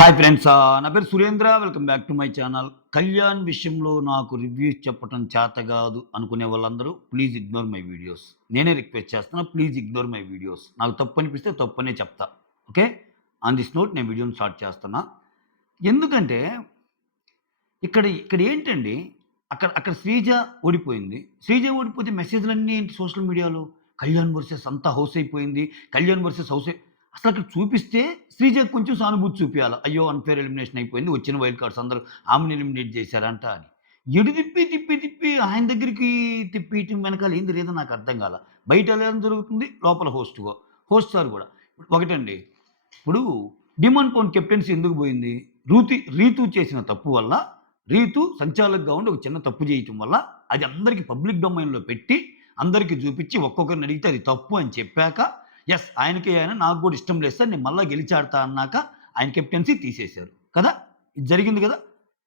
Hi friends, నా పేరు Surendra. Welcome back to my channel. Kalyan విషయంలో నాకు రివ్యూస్ చెప్పటం చేత కాదు అనుకునే వాళ్ళందరూ ప్లీజ్ ఇగ్నోర్ మై వీడియోస్. నేనే రిక్వెస్ట్ చేస్తున్నా, ప్లీజ్ ఇగ్నోర్ మై వీడియోస్. నాకు తప్పు అనిపిస్తే తప్పనే చెప్తా. ఓకే, ఆన్ దిస్ నోట్ నేను వీడియోని స్టార్ట్ చేస్తున్నా. ఎందుకంటే ఇక్కడ ఇక్కడ ఏంటండి, అక్కడ అక్కడ శ్రీజ ఓడిపోయింది. శ్రీజ ఓడిపోతే మెసేజ్‌లన్నీ ఏంటి సోషల్ మీడియాలో? కళ్యాణ్ వర్సెస్ అంతా హౌస్ అయిపోయింది. కళ్యాణ్ వర్సెస్ హౌసే అసలు అక్కడ చూపిస్తే శ్రీజకి కొంచెం సానుభూతి చూపియాల. అయ్యో! అన్‌ఫెయిర్ ఎలిమినేషన్ అయిపోయింది. వచ్చిన వైల్డ్ కార్డ్స్ అందరూ ఆమెని ఎలిమినేట్ చేశారంట అని. ఎటు తిప్పి, తిప్పి, తిప్పి ఆయన దగ్గరికి తిప్పీయటం వెనకాల ఏంది రీజన్ నాకు అర్థం కాల. బయట ఎలా జరుగుతుంది, లోపల హోస్ట్ సార్ గూడా. ఒకటండి, ఇప్పుడు డిమాండ్ పవన్ కెప్టెన్సీ ఎందుకు పోయింది? రీతూ చేసిన తప్పు వల్ల, రీతు సంచాలకుగా ఉండి ఒక చిన్న తప్పు చేయటం వల్ల అది అందరికి పబ్లిక్ డొమైన్‌లో పెట్టి, అందరికి చూపించి ఒక్కొక్కరిని అడిగితే అది తప్పు అని చెప్పాక, యెస్ ఆయనకే ఆయన నాకు కూడా ఇష్టం లేదు సార్, నేను మళ్ళా గెలిచాడతా అన్నాక ఆయన కెప్టెన్సీ తీసేశారు కదా! ఇది జరిగింది కదా!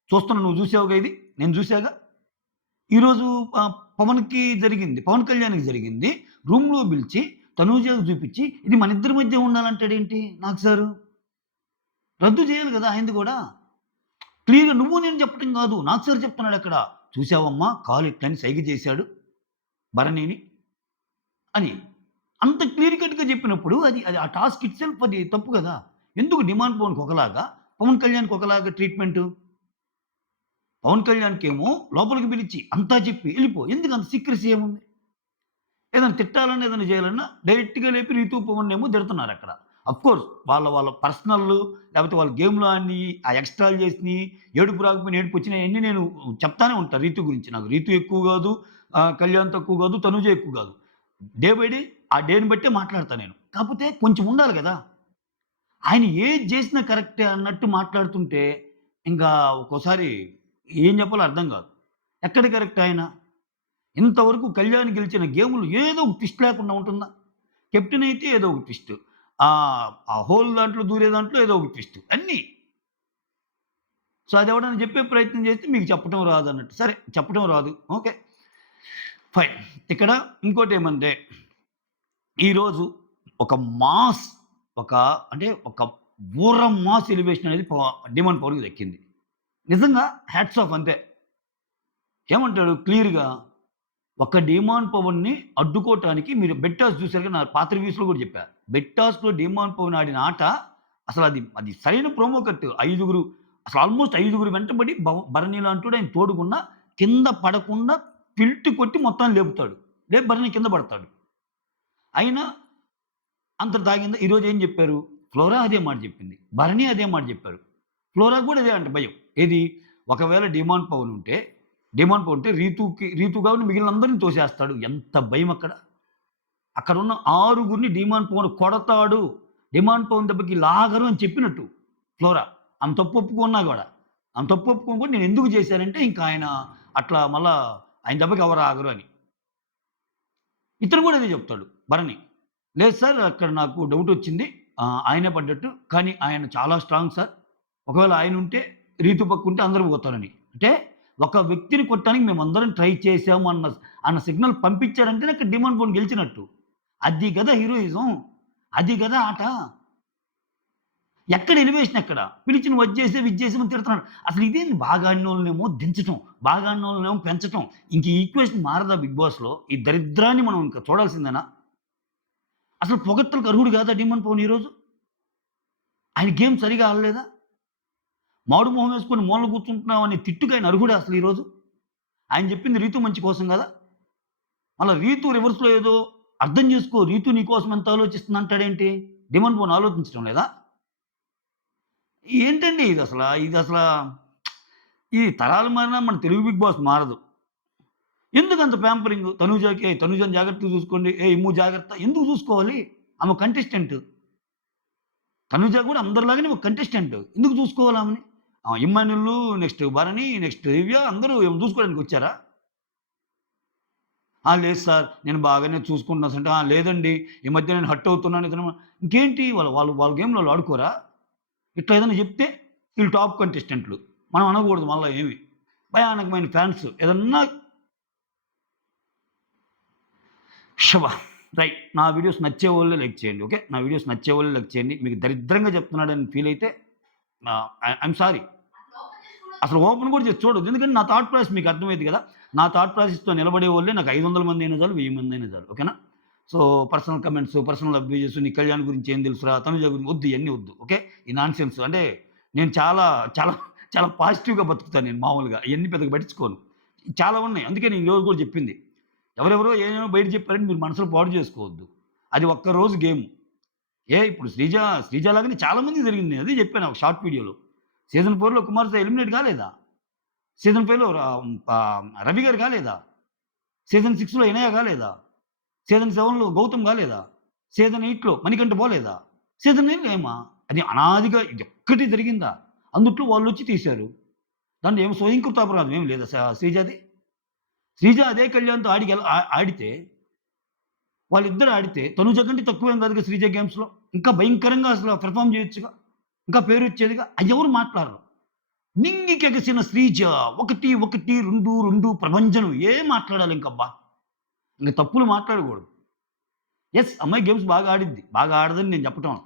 చూస్తున్నా, నువ్వు చూసావుగా ఇది. నేను చూసాగా. ఈరోజు పవన్‌కి జరిగింది. పవన్ కళ్యాణ్‌కి జరిగింది. రూమ్‌లో పిలిచి తనూజకి చూపించి ఇది మన ఇద్దరి మధ్య ఉండాలంటాడేంటి నాకు సారు? రద్దు చేయాలి కదా ఆయనది కూడా. క్లియర్‌గా నువ్వు నేను చెప్పటం కాదు. నాకు సార్ చెప్తున్నాడక్కడ. చూసావమ్మా కాలు ఇట్లని సైగ చేశాడు భరణిని అని. అంత క్లియర్ కట్‌గా చెప్పినప్పుడు అది అది ఆ టాస్క్ ఇట్‌సెల్ఫ్ అది తప్పు కదా! ఎందుకు డిమాండ్ పవన్‌కి ఒకలాగా, పవన్ కళ్యాణ్‌కి ఒకలాగా ట్రీట్‌మెంటు? పవన్ కళ్యాణ్‌కేమో లోపలికి పిలిచి అంతా చెప్పి ఎళ్ళిపో. ఎందుకు అంత సీక్రెసీ ఏముంది? ఏదైనా తిట్టాలన్నా, ఏదైనా చేయాలన్నా డైరెక్ట్‌గా లేపి రీతూ, పవన్‌నేమో తిడుతున్నారక్కడ. అఫ్‌కోర్స్ వాళ్ళ వాళ్ళ పర్సనల్లు, లేకపోతే వాళ్ళ గేమ్‌లో ఆడినియి, ఆ ఎక్స్‌ట్రాలు చేసినియి, ఏడుపు రాకపోయినా ఏడుపొచ్చినియి అయన్నీ నేను చెప్తానే ఉంటా రీతూ గురించి. నాకు రీతూ ఎక్కువ కాదు, కళ్యాణ్ తక్కువ కాదు, తనూజ ఎక్కువ కాదు. డే బై డే ఆ డేని బట్టే మాట్లాడతా నేను. కాపోతే కొంచెం ఉండాలి గదా! ఆయన ఏది జేసినా కరెక్టే అన్నట్టు మాట్లాడుతుంటే, ఇంకా ఒక్కోసారి ఏం జెప్పాలో అర్థం గాదు. ఎక్కడ కరెక్ట్ ఆయన? ఇంతవరకు కళ్యాణ్ గెలిచిన గేములు ఏదో ఒక ట్విస్ట్ లేకుండా ఉంటుందా? కెప్టెన్ అయితే ఏదో ఒక ట్విస్ట్. ఆ హోల్ దాంట్లో దూరే దాంట్లో ఏదో ఒక ట్విస్ట్. అన్నీ. సో, అదెవడన్నా జెప్పే ప్రయత్నం చేస్తే మీకు చెప్పటం రాదన్నట్టు. సరే, చెప్పటం రాదు. ఓకే. ఫైన్. ఇక్కడ ఇంకోటేమంటే, ఈరోజు ఒక మాస్ ఒక అంటే ఒక ఊర మాస్ ఎలివేషన్ అనేది డిమాండ్ పవన్‌కి దక్కింది. నిజంగా హ్యాట్స్ ఆఫ్ అంతే. ఏమంటాడు క్లియర్‌గా, ఒక డిమాండ్ పవన్‌ని అడ్డుకోవటానికి మీరు బెట్ టాస్ చూసారుగా, నా పాత రివ్యూస్‌లో కూడా చెప్పా. బెట్ టాస్‌లో డిమాండ్ పవన్ ఆడిన ఆట అసలది సరైన ప్రోమో కట్. ఐదుగురు అసలు ఆల్‌మోస్ట్ ఐదుగురు వెంటబడి భరణి లాంటోడు ఆయన తోడుగున్నా కింద పడకుండా ఫిల్ట్ కొట్టి మొత్తాన్ని లేపుతాడు. లేపి భరణి కింద పడతాడు. అయినా అంత తాగిందా? ఈరోజు ఏం చెప్పారు? ఫ్లోరా అదే మాట చెప్పింది. భరణి అదే మాట చెప్పారు. ఫ్లోరాకి కూడా అదే అంట భయం. ఏది? ఒకవేళ డిమాండ్ పవన్ ఉంటే రీతూ కాకుండా మిగిలినందరిని తోసేస్తాడు. ఎంత భయం అక్కడ. అక్కడున్న ఆరుగురిని డిమాండ్ పవన్ కొడతాడు. డిమాండ్ పవన్ దెబ్బకి లాగరు అని చెప్పినట్టు ఫ్లోరా. ఆమె తప్పు ఒప్పుకున్నా గూడా. ఆమె తప్పు ఒప్పుకొని కూడా నేనెందుకు చేశానంటే ఇంక ఆయన అట్లా మళ్ళా ఆయన దెబ్బకి ఎవరు ఆగరు అని. ఇతను కూడా అదే చెప్తాడు భరణి. లేదు సార్, అక్కడ నాకు డౌటొచ్చింది. ఆయనే పడ్డట్టు. కానీ ఆయన చాలా స్ట్రాంగ్ సార్. ఒకవేళ ఆయనుంటే రీతు పక్కుంటే అందరూ పోతారని. అంటే ఒక వ్యక్తిని కొట్టడానికి మేమందరం ట్రై చేసాము అన్న సిగ్నల్ పంపించారంటేనే అక్కడ డిమాండ్ పవన్ గెలిచినట్టు. అది గదా హీరోయిజం. అది గదా ఆట. ఎక్కడ ఎలివేషన్ ఎక్కడ? పిలిచి నువ్వు అది చేసావు, ఇది చేసావు అని తిడుతున్నాడు. అసలు ఇదేంది, బాగా ఆడినోళ్ళనేమో దించటం, బాగా ఆడినోళ్ళనేమో పెంచటం. ఇంక ఈ ఈక్వేషన్ మారదా బిగ్ బాస్‌లో? ఈ దరిద్రాన్ని మనం ఇంక చూడాల్సిందేనా? అసలు పొగడ్తలకు అర్హుడు కాదా డిమాండ్ పవన్ ఈరోజు? ఆయన గేమ్ సరిగ్గా ఆడలేదా? మాడు మొహం వేసుకొని మూలన కూర్చుంటున్నావు అనే తిట్టుకి ఆయన అర్హుడా అసలు ఈరోజు? ఆయన చెప్పింది రీతు మంచి కోసం కదా! మళ్ళా రీతు రివర్స్‌లో ఏదో అర్థం చేసుకో, రీతు నీ కోసం ఎంత ఆలోచిస్తుంది అంటాడేంటి? డిమాండ్ పవన్ ఆలోచించడం లేదా? ఏంటండి ఇదసల? ఈ తరాలు మారినా మన తెలుగు బిగ్ బాస్ మారదు. ఎందుకంత ప్యాంపరింగు? తనూజకి, "ఏయ్! తనూజని జాగ్రత్తగా చూసుకోండి. ఏయ్! ఇమ్ము జాగ్రత్త." ఎందుకు చూసుకోవాలి? ఆమె కంటెస్టెంట్. తనుజ కూడా అందరిలాగానే ఒక కంటెస్టెంట్. ఎందుకు చూసుకోవాలి ఆమెని? ఇమ్మాన్యుల్, నెక్స్ట్ భరణి, నెక్స్ట్ దివ్య అందరూ ఏమైనా చూసుకోవడానికొచ్చారా? లేదు సార్, నేను బాగానే చూసుకుంటున్నాను అంటే, లేదండి ఈ మధ్య నేను హర్ట్ అవుతున్నాను ఇంకేంటి వాళ్ళు వాళ్ళు వాళ్ళ గేమ్‌లో వాళ్ళు ఆడుకోరా? ఇట్లా ఏదైనా చెప్తే వీళ్ళు టాప్ కంటెస్టెంట్‌లు. మనం అనకూడదు మళ్ళా ఏమి. భయానకమైన ఫ్యాన్స్ ఏదన్నా శభ! రైట్. నా వీడియోస్ నచ్చేవోళ్ళే లైక్ చేయండి. ఓకే. నా వీడియోస్ నచ్చేవోళ్ళే లైక్ చేయండి. మీకు దరిద్రంగా చెప్తున్నాడని ఫీల్ అయితే ఐఎమ్ సారీ. అసలు ఓపెన్ కూడా చేసి చూడొద్దు. ఎందుకంటే నా థాట్ ప్రాసెస్ మీకు అర్థమైంది కదా! నా థాట్ ప్రాసెస్‌తో నిలబడేవోళ్ళే నాకు 500 మందైనా చాలు, 1000 మందైనా చాలు. ఓకేనా? So, personal comments, personal abuses, నీ కళ్యాణ్ గురించి ఏం తెలుసురా? తనుజ గురించి వద్దు, ఇయన్నీ వద్దు. ఓకే? ఈ నాన్‌సెన్స్ అంటే నేను చాలా, చాలా, చాలా పాజిటివ్‌గా బతుకుతాను నేను మామూలుగా. ఇయన్నీ పెద్దగా పట్టించుకోను. చాలా ఉన్నాయి. అందుకే నేను ఈరోజు కూడా చెప్పింది. ఎవరెవరో ఏమేమో బయట చెప్పారని మీరు మనసులో పాడు చేసుకోవద్దు. అది ఒక్కరోజు గేమ్. ఇప్పుడు శ్రీజ లాగానే చాలా మందికి జరిగింది. అదే చెప్పాను ఒక షార్ట్ వీడియోలో. సీజన్ 4లో కుమార్తె ఎలిమినేట్ కాలేదా? సీజన్ 5లో రవి గారు కాలేదా? సీజన్ 6లో ఇనయ కాలేదా? సీజన్ 7లో గౌతమ్ కాలేదా? సీజన్ 8లో మణికంఠ పోలేదా? సీజన్ 9లో ఏమా? అది అనాదిగా ఇదొక్కటి జరిగిందా? అందుట్లో వాళ్ళొచ్చి తీశారు. దాంట్లో ఏమి స్వయంకృతాపరాధం ఏమి లేదా శ్రీజది? శ్రీజ అదే కళ్యాణ్‌తో ఆడితే వాళ్ళిద్దరు ఆడితే తనుజ కంటే తక్కువేం కాదుగా శ్రీజ గేమ్స్‌లో. ఇంకా భయంకరంగా అసలు పెర్ఫార్మ్ చేయొచ్చుగా. ఇంకా పేరొచ్చేదిగా. అయ్యెవరు మాట్లాడరు. నింగికెగసిన శ్రీజ 1, 1, 2, 2 ప్రభంజనం ఏం మాట్లాడాలి ఇంకబ్బా! ఇంక తప్పులు మాట్లాడకూడదు. అమ్మాయి గేమ్స్ బాగా ఆడిద్ది. బాగా ఆడదని నేను చెప్పటంల.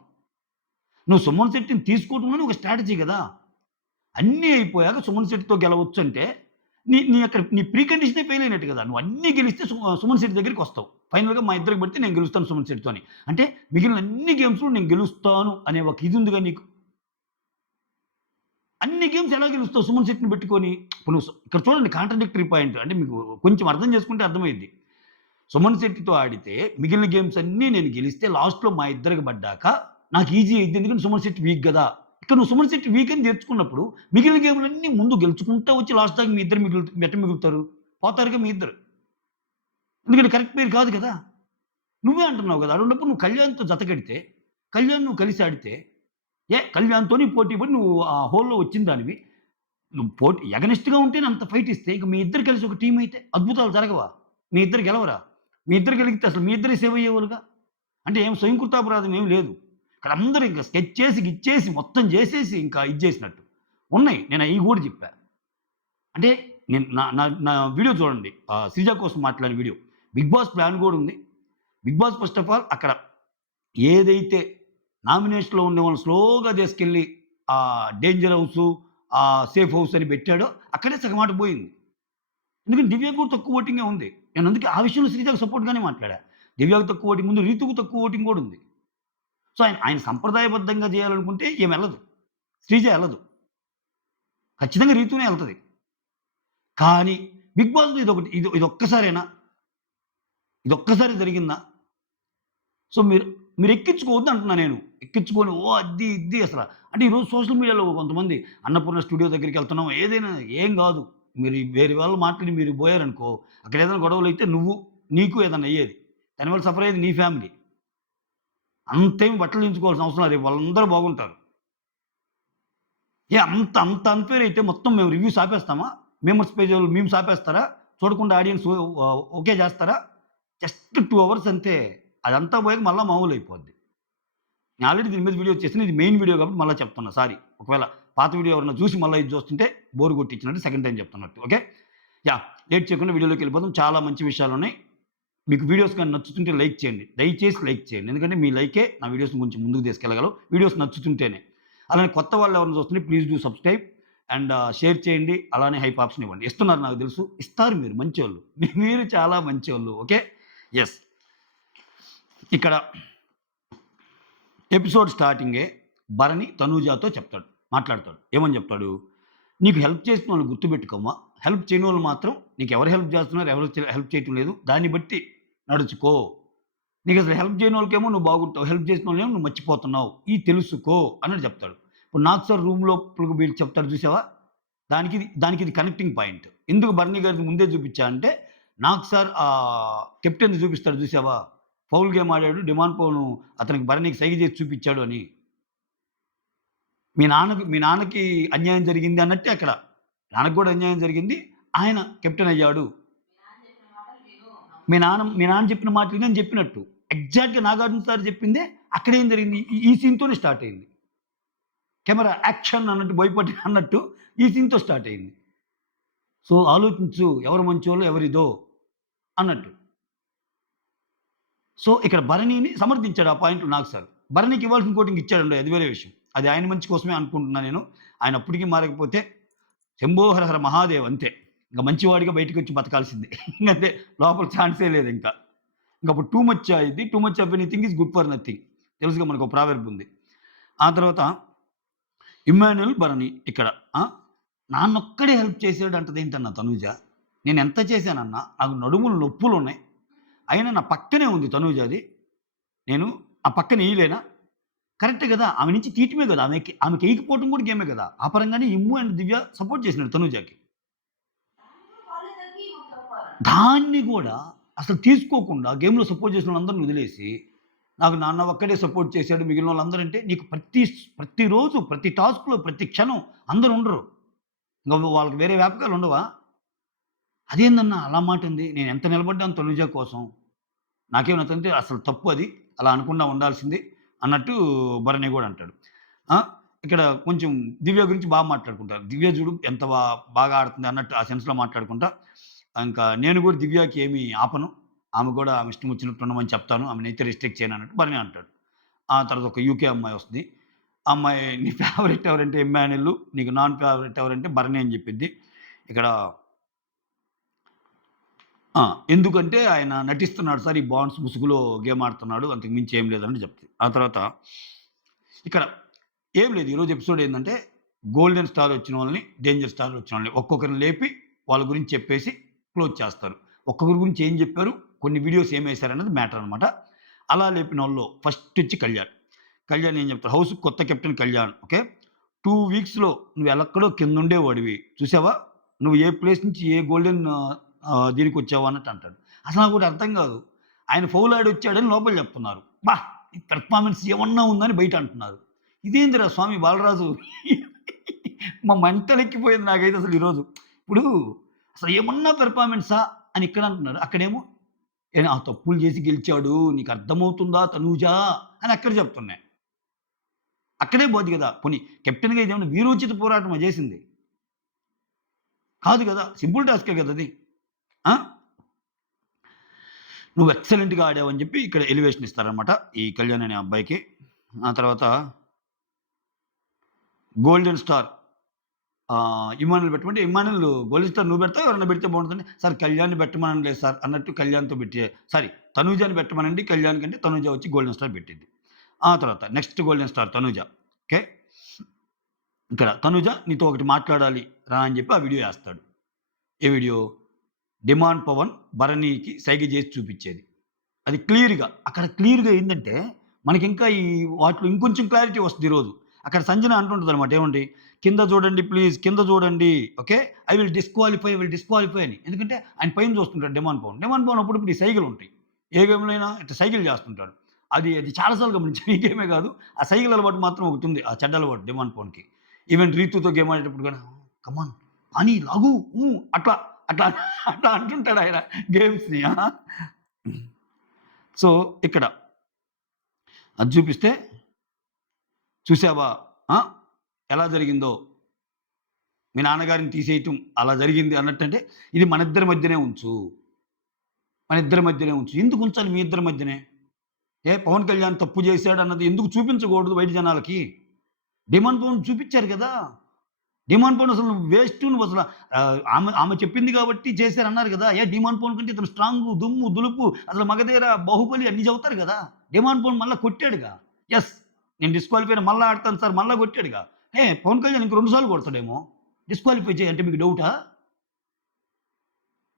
నువ్వు సుమన్ శెట్టిని తీసుకోవడంలోనే ఒక స్ట్రాటజీ గదా! అన్నీ అయిపోయాక సుమన్ శెట్టితో గెలవొచ్చంటే నీ ప్రీ కండిషనే ఫెయిల్ అయినట్టు కదా! నువ్వు అన్నీ గెలిస్తే సుమన్ శెట్టి దగ్గరికొస్తావు. ఫైనల్‌గా మా ఇద్దరికి పడితే నేను గెలుస్తాను సుమన్ శెట్టితోని. అంటే మిగిలిన అన్ని గేమ్స్‌లో నేను గెలుస్తాను అనే ఒక ఇది ఉందిగా నీకు. అన్ని గేమ్స్ ఎలా గెలుస్తావు సుమన్ శెట్టిని పెట్టుకొని? ఇప్పుడు నువ్వు ఇక్కడ చూడండి కాంట్రాడిక్టరీ పాయింట్. అంటే మీకు కొంచెం అర్థం చేసుకుంటే అర్థమైద్ది. సుమన్ శెట్టితో ఆడితే మిగిలిన గేమ్స్ అన్నీ నేను గెలిస్తే లాస్ట్‌లో మా ఇద్దరికి పడ్డాక నాకు ఈజీ అయిద్ది. ఎందుకంటే సుమన్ శెట్టి వీక్ గదా! ఇక్కడ నువ్వు సుమన్ శెట్టి వీక్ అని చేర్చుకున్నప్పుడు మిగిలిన గేమ్‌లన్నీ ముందు గెలుచుకుంటా వచ్చి లాస్ట్ దాకా మీ ఇద్దరు ఎట్ట మిగులుతారు? పోతారుగా మీ ఇద్దరు. ఎందుకంటే కరెక్ట్ పేరు కాదు కదా! నువ్వే అంటున్నావు కదా! అటువంటప్పుడు నువ్వు కళ్యాణ్‌తో జత కడితే, కళ్యాణ్ నువ్వు కలిసి ఆడితే, కళ్యాణ్‌తోని పోటీ పడి నువ్వు ఆ హోల్‌లో వచ్చిన దానివి. నువ్వు ఎగనెస్ట్‌గా ఉంటేనే అంత ఫైట్ ఇస్తే, ఇక మీ ఇద్దరు కలిసి ఒక టీమ్ అయితే అద్భుతాలు జరగవా? మీ ఇద్దరు గెలవరా? మీ ఇద్దరు గెలిగితే అసలు మీ ఇద్దరే సేవ్ అయ్యేవాళ్ళుగా. అంటే ఏం స్వయంకృతాపరాధం ఏమి లేదు. ఇక్కడ అందరూ ఇంక స్కెచ్ చేసి, గిచ్చేసి, మొత్తం చేసేసి ఇంకా ఇది చేసినట్టు. ఉన్నాయి. నేను అయి గూడా చెప్పా. అంటే నేను నా నా నా వీడియో చూడండి. శ్రీజ కోసం మాట్లాడిన వీడియో. 'బిగ్ బాస్' ప్లాన్ గూడా ఉంది. 'Bigg Boss' first of all అక్కడ ఏదైతే నామినేషన్‌లో ఉండేవాళ్ళని స్లోగా తీసుకెళ్ళి డేంజర్ హౌసు, సేఫ్ హౌస్ అని పెట్టాడో అక్కడే సగమాట పోయింది. ఎందుకంటే దివ్యకు కూడా తక్కువ ఓటింగే ఉంది. నేను అందుకే ఆ విషయంలో శ్రీజకు సపోర్ట్‌గానే మాట్లాడా. దివ్యకు తక్కువ ఓటింగ్ ఉంది. రీతుకు తక్కువ ఓటింగ్ కూడా ఉంది. సో, ఆయన సంప్రదాయబద్ధంగా చేయాలనుకుంటే ఈమె ఎళ్ళదు. శ్రీజ ఎళ్ళదు. ఖచ్చితంగా రీతూనే ఎళ్తది. కానీ 'బిగ్ బాస్‌లో' ఇదొక్కసారేనా? ఇదొక్కసారి జరిగిందా? సో, మీరు ఎక్కించుకోవద్దు అంటున్నా నేను. ఎక్కించుకొని అది ఇది అసల. అంటే ఈరోజు సోషల్ మీడియాలో కొంతమంది అన్నపూర్ణ స్టూడియో దగ్గరికెళ్తున్నాం. ఏదైనా ఏం గాదు. మీరు వేరే వాళ్ళు మాట్లాడి మీరు బోయారనుకో, అక్కడ ఏదైనా గొడవలైతే నీకు ఏదన్నా అయ్యేది. దానివల్ల సఫర్ అయ్యేది నీ ఫ్యామిలీ. అంతేమి బట్టలు దించుకోవాల్సిన అవసరం లేదు. వాళ్ళందరూ బాగుంటారు. అంత అన్‌ఫెయిర్ అయితే మొత్తం మేము రివ్యూస్ ఆపేస్తామా? మెంబర్స్ పేజోళ్ళు మీమ్స్ ఆపేస్తారా? చూడకుండా ఆడియన్స్ ఓకే జేస్తారా? జస్ట్ 2 అవర్స్ అంతే. అదంతా పోయాక మళ్ళా మామూలయిపోద్ది. నేను ఆల్రెడీ దీని మీద వీడియో చేసాను. ఇది మెయిన్ వీడియో కాబట్టి మళ్ళా చెప్తున్నా. సారీ. ఒకవేళ పాత వీడియో ఎవరైనా చూసి మళ్ళా ఇది చూస్తుంటే బోర్ కొట్టించినట్టు సెకండ్ టైమ్ చెప్తున్నట్టు. ఓకే. లేట్ చేయకుండా వీడియోలోకెళ్ళిపోదాం. చాలా మంచి విషయాలున్నాయి. మీకు వీడియోస్ గాని నచ్చుతుంటే లైక్ చేయండి. దయచేసి లైక్ చేయండి. ఎందుకంటే మీ లైకే నా వీడియోస్‌ని కొంచెం ముందుకు తీసుకెళ్ళగలవు. వీడియోస్ నచ్చుతుంటేనే. అలానే కొత్త వాళ్ళు ఎవరైనా చూస్తుంటే please do subscribe and share చేయండి. అలానే హైప్ ఆప్షన్ ఇవ్వండి. ఇస్తున్నారు నాకు తెలుసు. ఇస్తారు మీరు మంచోళ్ళు. మీరు చాలా మంచోళ్ళు. ఓకే. యెస్. ఇక్కడ ఎపిసోడ్ స్టార్టింగే భరణి తనూజాతో మాట్లాడతాడు. ఏమని చెప్తాడు? నీకు హెల్ప్ చేసిన వాళ్ళని గుర్తుపెట్టుకోమ్మా. హెల్ప్ చేయనోళ్ళు మాత్రం నీకెవరు హెల్ప్ చేస్తున్నారు, ఎవరు హెల్ప్ చేయటం లేదు. దాన్ని బట్టి నడుచుకో. నీకసలు హెల్ప్ చేయనోళ్ళకేమో నువ్వు బాగుంటావు. హెల్ప్ చేసినోళ్ళేమో నువ్వు మర్చిపోతున్నావు. ఇది తెలుసుకో అన్నట్టు చెప్తాడు. ఇప్పుడు నాకు సార్ రూమ్ లోపలికి వీళ్ళు చెప్తాడు చూసావా? దానికి ఇది కనెక్టింగ్ పాయింట్. ఎందుకు భరణి గారిది ముందే చూపించా అంటే, నాకు సార్ కెప్టెన్‌ది చూపిస్తాడు చూసావా? ఫౌల్ గేమ్ ఆడాడు. డిమాండ్ పౌను అతనికి భరణికి సైగ చేసి చూపిచ్చాడు అని. మీ నాన్నకి అన్యాయం జరిగింది అన్నట్టే అక్కడ. నాన్నకి గూడా అన్యాయం జరిగింది. ఆయన కెప్టెన్ అయ్యాడు. మీ నాన్న చెప్పిన మాట విని అని చెప్పినట్టు. ఎగ్జాక్ట్‌గా నాగార్జున సార్ చెప్పిందే అక్కడేం జరిగింది? ఈ సీన్‌తోనే స్టార్ట్ అయింది. కెమెరా యాక్షన్ అన్నట్టు భయపడి అన్నట్టు ఈ సీన్‌తో స్టార్ట్ అయింది. సో, ఆలోచించు ఎవరు మంచోళ్ళో ఎవరిదో అన్నట్టు. సో, ఇక్కడ భరణిని సమర్థించాడు ఆ పాయింట్‌లో నాగ్ సార్. భరణికి ఇవ్వాల్సిన కోటింగ్ ఇచ్చాడండి అది వేరే విషయం. అది ఆయన మంచి కోసమే అనుకుంటున్నా నేను. ఆయన అప్పటికి మారకపోతే శంభో హర హర మహాదేవ్ అంతే. ఇంక మంచివాడిగా బయటికొచ్చి బతకాల్సిందే. ఇంగంతే లోపల ఛాన్సే లేదింక. ఇంకప్పుడు టూ మచ్ అయ్యిద్ది. Too much of anything is good for nothing. తెలుసుగా మనకో ప్రావెర్బ్ ఉంది. ఆ తర్వాత ఇమ్మాన్యుయల్ భరణి ఇక్కడ. ఆ! నాన్నొక్కడే హెల్ప్ చేసాడంటదేంటన్నా తనూజ. నేనెంత చేశానన్నా, నాకు నడుములు నొప్పులున్నాయి. అయినా నా పక్కనే ఉంది తనూజది. నేను ఆ పక్కన ఎయలేనా? కరెక్టే గదా! ఆమె నుంచి తీయటమే గదా! ఆమెకెయకపోవటం కూడా గేమే గదా! ఆ పరంగానే ఇమ్ము అండ్ దివ్య సపోర్ట్ చేసినాడు తనూజకి. దాన్ని గూడా అసలు తీసుకోకుండా గేమ్‌లో సపోర్ట్ చేసిన వాళ్ళందరిని వదిలేసి, నాకు నాన్న ఒక్కడే సపోర్ట్ చేసాడు. మిగిలినోళ్ళందరంటే నీకు ప్రతిరోజు, ప్రతి టాస్క్‌లో, ప్రతి క్షణం అందరూ ఉండరు. ఇంక వాళ్ళకి వేరే వ్యాపకాలుండవా? అదేందన్నా అలా మాటంది? నేనెంత నిలబడ్డాను తనుజ కోసం. నాకేమవుతుందంటే అసలు తప్పు అది. అలా అనకుండా ఉండాల్సింది అన్నట్టు భరణి గూడా అంటాడు. ఆ! ఇక్కడ కొంచెం దివ్య గురించి మాట్లాడుకుంటారు. దివ్య చూడు ఎంత బాగా ఆడుతుంది అన్నట్టు ఆ సెన్స్‌లో మాట్లాడుకుంటా, ఇంకా నేను గూడా దివ్యకి ఏమి ఆపను. ఆమె గూడా ఆమె ఇష్టం వచ్చినట్టు ఉండమని చెప్తాను. ఆమెనైతే రిస్ట్రిక్ట్ చేయనన్నట్టు భరణి అంటాడు. ఆ తర్వాత ఒక యూకే అమ్మాయి వస్తది. ఆ అమ్మాయి నీ ఫేవరెట్ ఎవరంటే ఎమ్మాన్యుల్, నీకు నాన్ ఫేవరెట్ ఎవరంటే భరణి అని చెప్పిద్ది. ఇక్కడ ఆ! ఎందుకంటే ఆయన నటిస్తున్నాడు సార్. ఈ బాండ్స్ ముసుగులో గేమ్ ఆడుతున్నాడు. అంతకు మించి ఏం లేదని చెప్తది. ఆ తర్వాత ఇక్కడ ఏం లేదు. ఈరోజు ఎపిసోడ్ ఏందంటే గోల్డెన్ స్టార్ వచ్చిన వాళ్ళని, డేంజర్ స్టార్ వచ్చిన వాళ్ళని ఒక్కొక్కరిని లేపి వాళ్ళ గురించి చెప్పేసి క్లోజ్ చేస్తారు. ఒక్కొక్కరి గురించి ఏం చెప్పారు, కొన్ని వీడియోస్ ఏమేసారన్నది మ్యాటర్ అనమాట. అలా లేపినోళ్ళలో ఫస్ట్ వచ్చి కళ్యాణ్. కళ్యాణ్ ఏం చెప్తారు, హౌస్‌కి కొత్త కెప్టెన్ కళ్యాణ్. ఓకే. 2 వీక్స్‌లో నువ్వు ఎక్కడో కిందుండేవాడివి. చూసావా? నువ్వు ఏ ప్లేస్ నుంచి ఏ గోల్డెన్ దీనికొచ్చావు అన్నట్టు అంటాడు. అసలు నాకోటి అర్థం కాదు. ఆయన ఫౌల్ ఆడొచ్చాడని లోపల చెప్తున్నారు. ఈ పెర్ఫార్మన్స్ ఏమన్నా ఉందని బయట అంటున్నారు. ఇదేందిరా స్వామి బాలరాజు మా మెంటలెక్కిపోయింది నాకైతే అసలు ఈరోజు. ఇప్పుడు అసలు ఏమన్నా పెర్ఫార్మన్సా అని ఇక్కడ అంటున్నారు. అక్కడేమో ఆ తప్పులు చేసి గెలిచాడు. నీకు అర్థమవుతుందా తనూజా అని అక్కడ చెప్తున్నాయి. అక్కడే పోద్ది కదా! పోనీ కెప్టెన్‌గా ఇదేమన్నా వీరోచిత పోరాటమా చేసింది? కాదు కదా! సింపుల్ టాస్కే కదా అది. ఆ! నువ్వు ఎక్సలెంట్‌గా ఆడావని చెప్పి ఇక్కడ ఎలివేషన్ ఇస్తారనమాట. ఈ కళ్యాణ్ అనే అబ్బాయికి. ఆ తర్వాత గోల్డెన్ స్టార్ ఇమ్మానుయేల్ పెట్టమంటే ఇమ్మానుయేల్ గోల్డెన్ స్టార్ నువ్వు పెడతావా? ఎవరైనా పెడితే బాగుంటుందని. సార్ కళ్యాణ్‌ని పెట్టమనట్లేదు సార్ అన్నట్టు కళ్యాణ్‌తో సారీ తనూజని పెట్టమనండి. కళ్యాణ్ కంటే తనూజ వచ్చి గోల్డెన్ స్టార్ పెట్టిద్ది. ఆ తర్వాత next golden star Tanuja. Okay. ఇక్కడ తనూజ నీతో ఒకటి మాట్లాడాలి రా అని చెప్పి ఆ వీడియో ఏస్తాడు. ఏ వీడియో? డిమాండ్ పవన్ భరణికి సైగ చేసి చూపిచ్చేది. అది క్లియర్‌గా అక్కడ క్లియర్‌గా ఏందంటే, మనకింకా ఈ వాటిలో ఇంకొంచెం క్లారిటీ వస్తది ఈరోజు. అక్కడ సంజన అంటుంటదనమాట ఏమండి, "కింద చూడండి ప్లీజ్, కింద చూడండి. ఓకే. ఐ విల్ డిస్‌క్వాలిఫై" అని. ఎందుకంటే ఆయన పైన చూస్తుంటాడు డిమాండ్ పవన్. డిమాండ్ పవన్ అప్పుడప్పుడు ఈ సైగలుంటాయి. ఏ గేమ్‌లో అయినా ఇట్లా సైగలు చేస్తుంటాడు. అది చాలా సార్లు గమనించాను. ఈ గేమే కాదు. ఆ సైగల్ అలవాటు మాత్రం ఒకటుంది. ఆ చెడ్డ అలవాటు డిమాండ్ పవన్‌కి. ఈవెన్ రీతుతో గేమ్ ఆడేటప్పుడు కూడా కమ్ ఆన్ పానీ లాగు అట్లా, అట్లా, అట్లా అంటుంటాడు ఆయన గేమ్స్‌ని. సో, ఇక్కడ అది చూపిస్తే చూసావా? ఆ! ఎలా జరిగిందో, మీ నాన్నగారిని తీసేయటం అలా జరిగింది అన్నట్టంటే, ఇది మనిద్దరి మధ్యనే ఉంచు. మనిద్దరి మధ్యనే ఉంచు. ఎందుకు ఉంచాలి మీ ఇద్దరి మధ్యనే? పవన్ కళ్యాణ్ తప్పు చేశాడన్నది ఎందుకు చూపించకూడదు బయట జనాలకి? డిమాండ్ పవన్ చూపిచ్చారు కదా! డిమాండ్ పవన్ అసలు వేస్ట్ నువ్వసల ఆమె ఆమె చెప్పింది కాబట్టి చేశారన్నారు గదా! డిమాండ్ పవన్ కంటే ఇతను స్ట్రాంగు, దుమ్ము, దులుపు అసలు మగధీర, బాహుబలి అన్నీ చెబుతారు గదా! డిమాండ్ పవన్ మళ్ళా కొట్టాడుగా. యెస్. నేను డిస్‌క్వాలిఫై అయిన మళ్ళా ఆడతాను సార్ మళ్ళా కొట్టాడుగా. పవన్ కళ్యాణ్ ఇంక 2 సార్లు కొడతాడేమో. డిస్‌క్వాలిఫై చేయి అంటే మీకు డౌటా?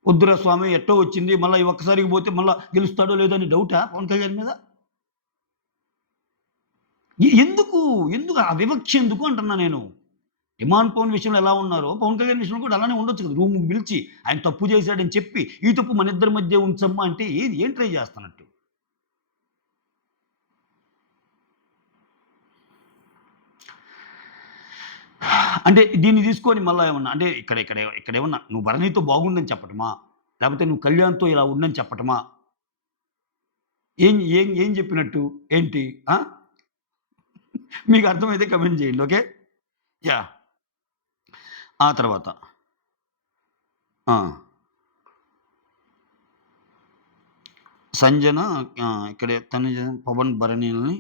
వద్దురా స్వామి ఎట్టో వచ్చింది. మళ్ళా ఈ ఒక్కసారికి పోతే మళ్ళా గెలుస్తాడో లేదో అని డౌటా పవన్ కళ్యాణ్ మీద? ఎందుకు? ఎందుకు ఆ వివక్ష ఎందుకు అంటున్నా నేను. ఇమాన్ పవన్ విషయంలో ఎలా ఉన్నారో, పవన్ కళ్యాణ్ విషయంలో కూడా అలానే ఉండొచ్చు కదా! రూమ్‌కి పిలిచి ఆయన తప్పు చేశాడని చెప్పి, ఈ తప్పు మనిద్దరి మధ్య ఉంచమ్మా అంటే ఏం ట్రై చేస్తున్నట్టు? అంటే దీన్ని తీసుకొని మళ్ళా ఏమన్నా అంటే ఇక్కడేమన్నా నువ్వు భరణితో బాగుండని చెప్పటమా? లేపోతే నువ్వు కళ్యాణ్‌తో ఇలా ఉండని చెప్పటమా? ఏం ఏం ఏం చెప్పినట్టు? ఏంటి? ఆ! మీకు అర్థమైతే కామెంట్ చేయండి. ఓకే. యాహ్! ఆ తర్వాత ఆ! సంజన ఇక్కడ తనుజ, పవన్ భరణిలని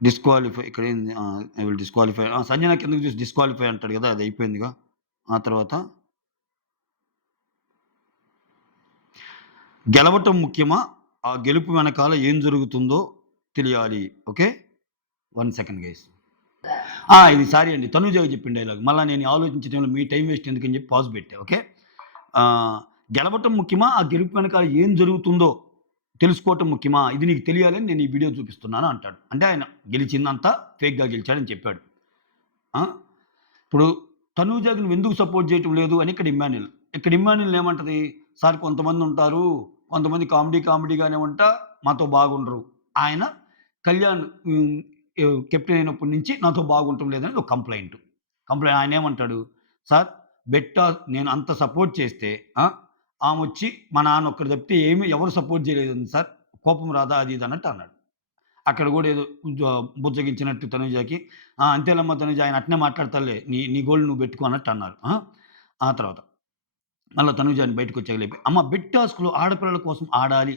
డిస్‌క్వాలిఫై ఇక్కడ ఏంది ఐ విల్ డిస్‌క్వాలిఫై సంజన కిందకి చూసి డిస్‌క్వాలిఫై అంటాడు కదా! అది అయిపోయిందిగా. ఆ తర్వాత గెలవటం ముఖ్యమా? ఆ గెలుపు వెనకాల ఏం జరుగుతుందో తెలియాలి. ఓకే. 1 second guys. ఇది సారీ అండి. తనూజకి చెప్పిన డైలాగ్. మళ్ళా నేను ఆలోచించే టైంలో మీ టైమ్ వేస్ట్ ఎందుకని చెప్పి పాజ్ పెట్టా. ఓకే. గెలవటం ముఖ్యమా? ఆ గెలుపు వెనకాల ఏం జరుగుతుందో తెలుసుకోవటం ముఖ్యమా? ఇది నీకు తెలియాలని నేను ఈ వీడియో చూపిస్తున్నాను అంటాడు. అంటే ఆయన గెలిచిందంతా ఫేక్‌గా గెలిచాడని చెప్పాడు. ఆ! ఇప్పుడు తనూజకి నువ్వెందుకు సపోర్ట్ చేయటం లేదు అని ఇక్కడ ఇమ్మాన్యుల్. ఇక్కడ ఇమ్మాన్యుల్ ఏమంటది? సార్ కొంతమందుంటారు. కొంతమంది కామెడీగానే ఉంటా మాతో బాగుండరు. ఆయన కళ్యాణ్ కెప్టెన్ అయినప్పటి నుంచి నాతో బాగుంటం లేదనేది ఒక కంప్లెయింట్. ఆయనేమంటాడు? సార్ నేను అంత సపోర్ట్ చేస్తే ఆ! ఆమొచ్చి మా నాన్న ఒక్కడు తప్పితే ఎవరు సపోర్ట్ చేయలేదండి సార్. కోపం రాదా? అది ఇది అన్నట్టు అన్నాడు. అక్కడ గూడా ఏదో బుజ్జగించినట్టు తనుజకి, అంతేలమ్మ తనుజ ఆయన అట్నే మాట్లాడతాడులే. నీ నీ గోల్ నువ్వు పెట్టుకో అన్నట్టు అన్నారు. ఆ తర్వాత మళ్ళా తనుజాని బయటకొచ్చాక లేపి, అమ్మ బెట్ టాస్క్‌లో ఆడపిల్లల కోసం ఆడాలి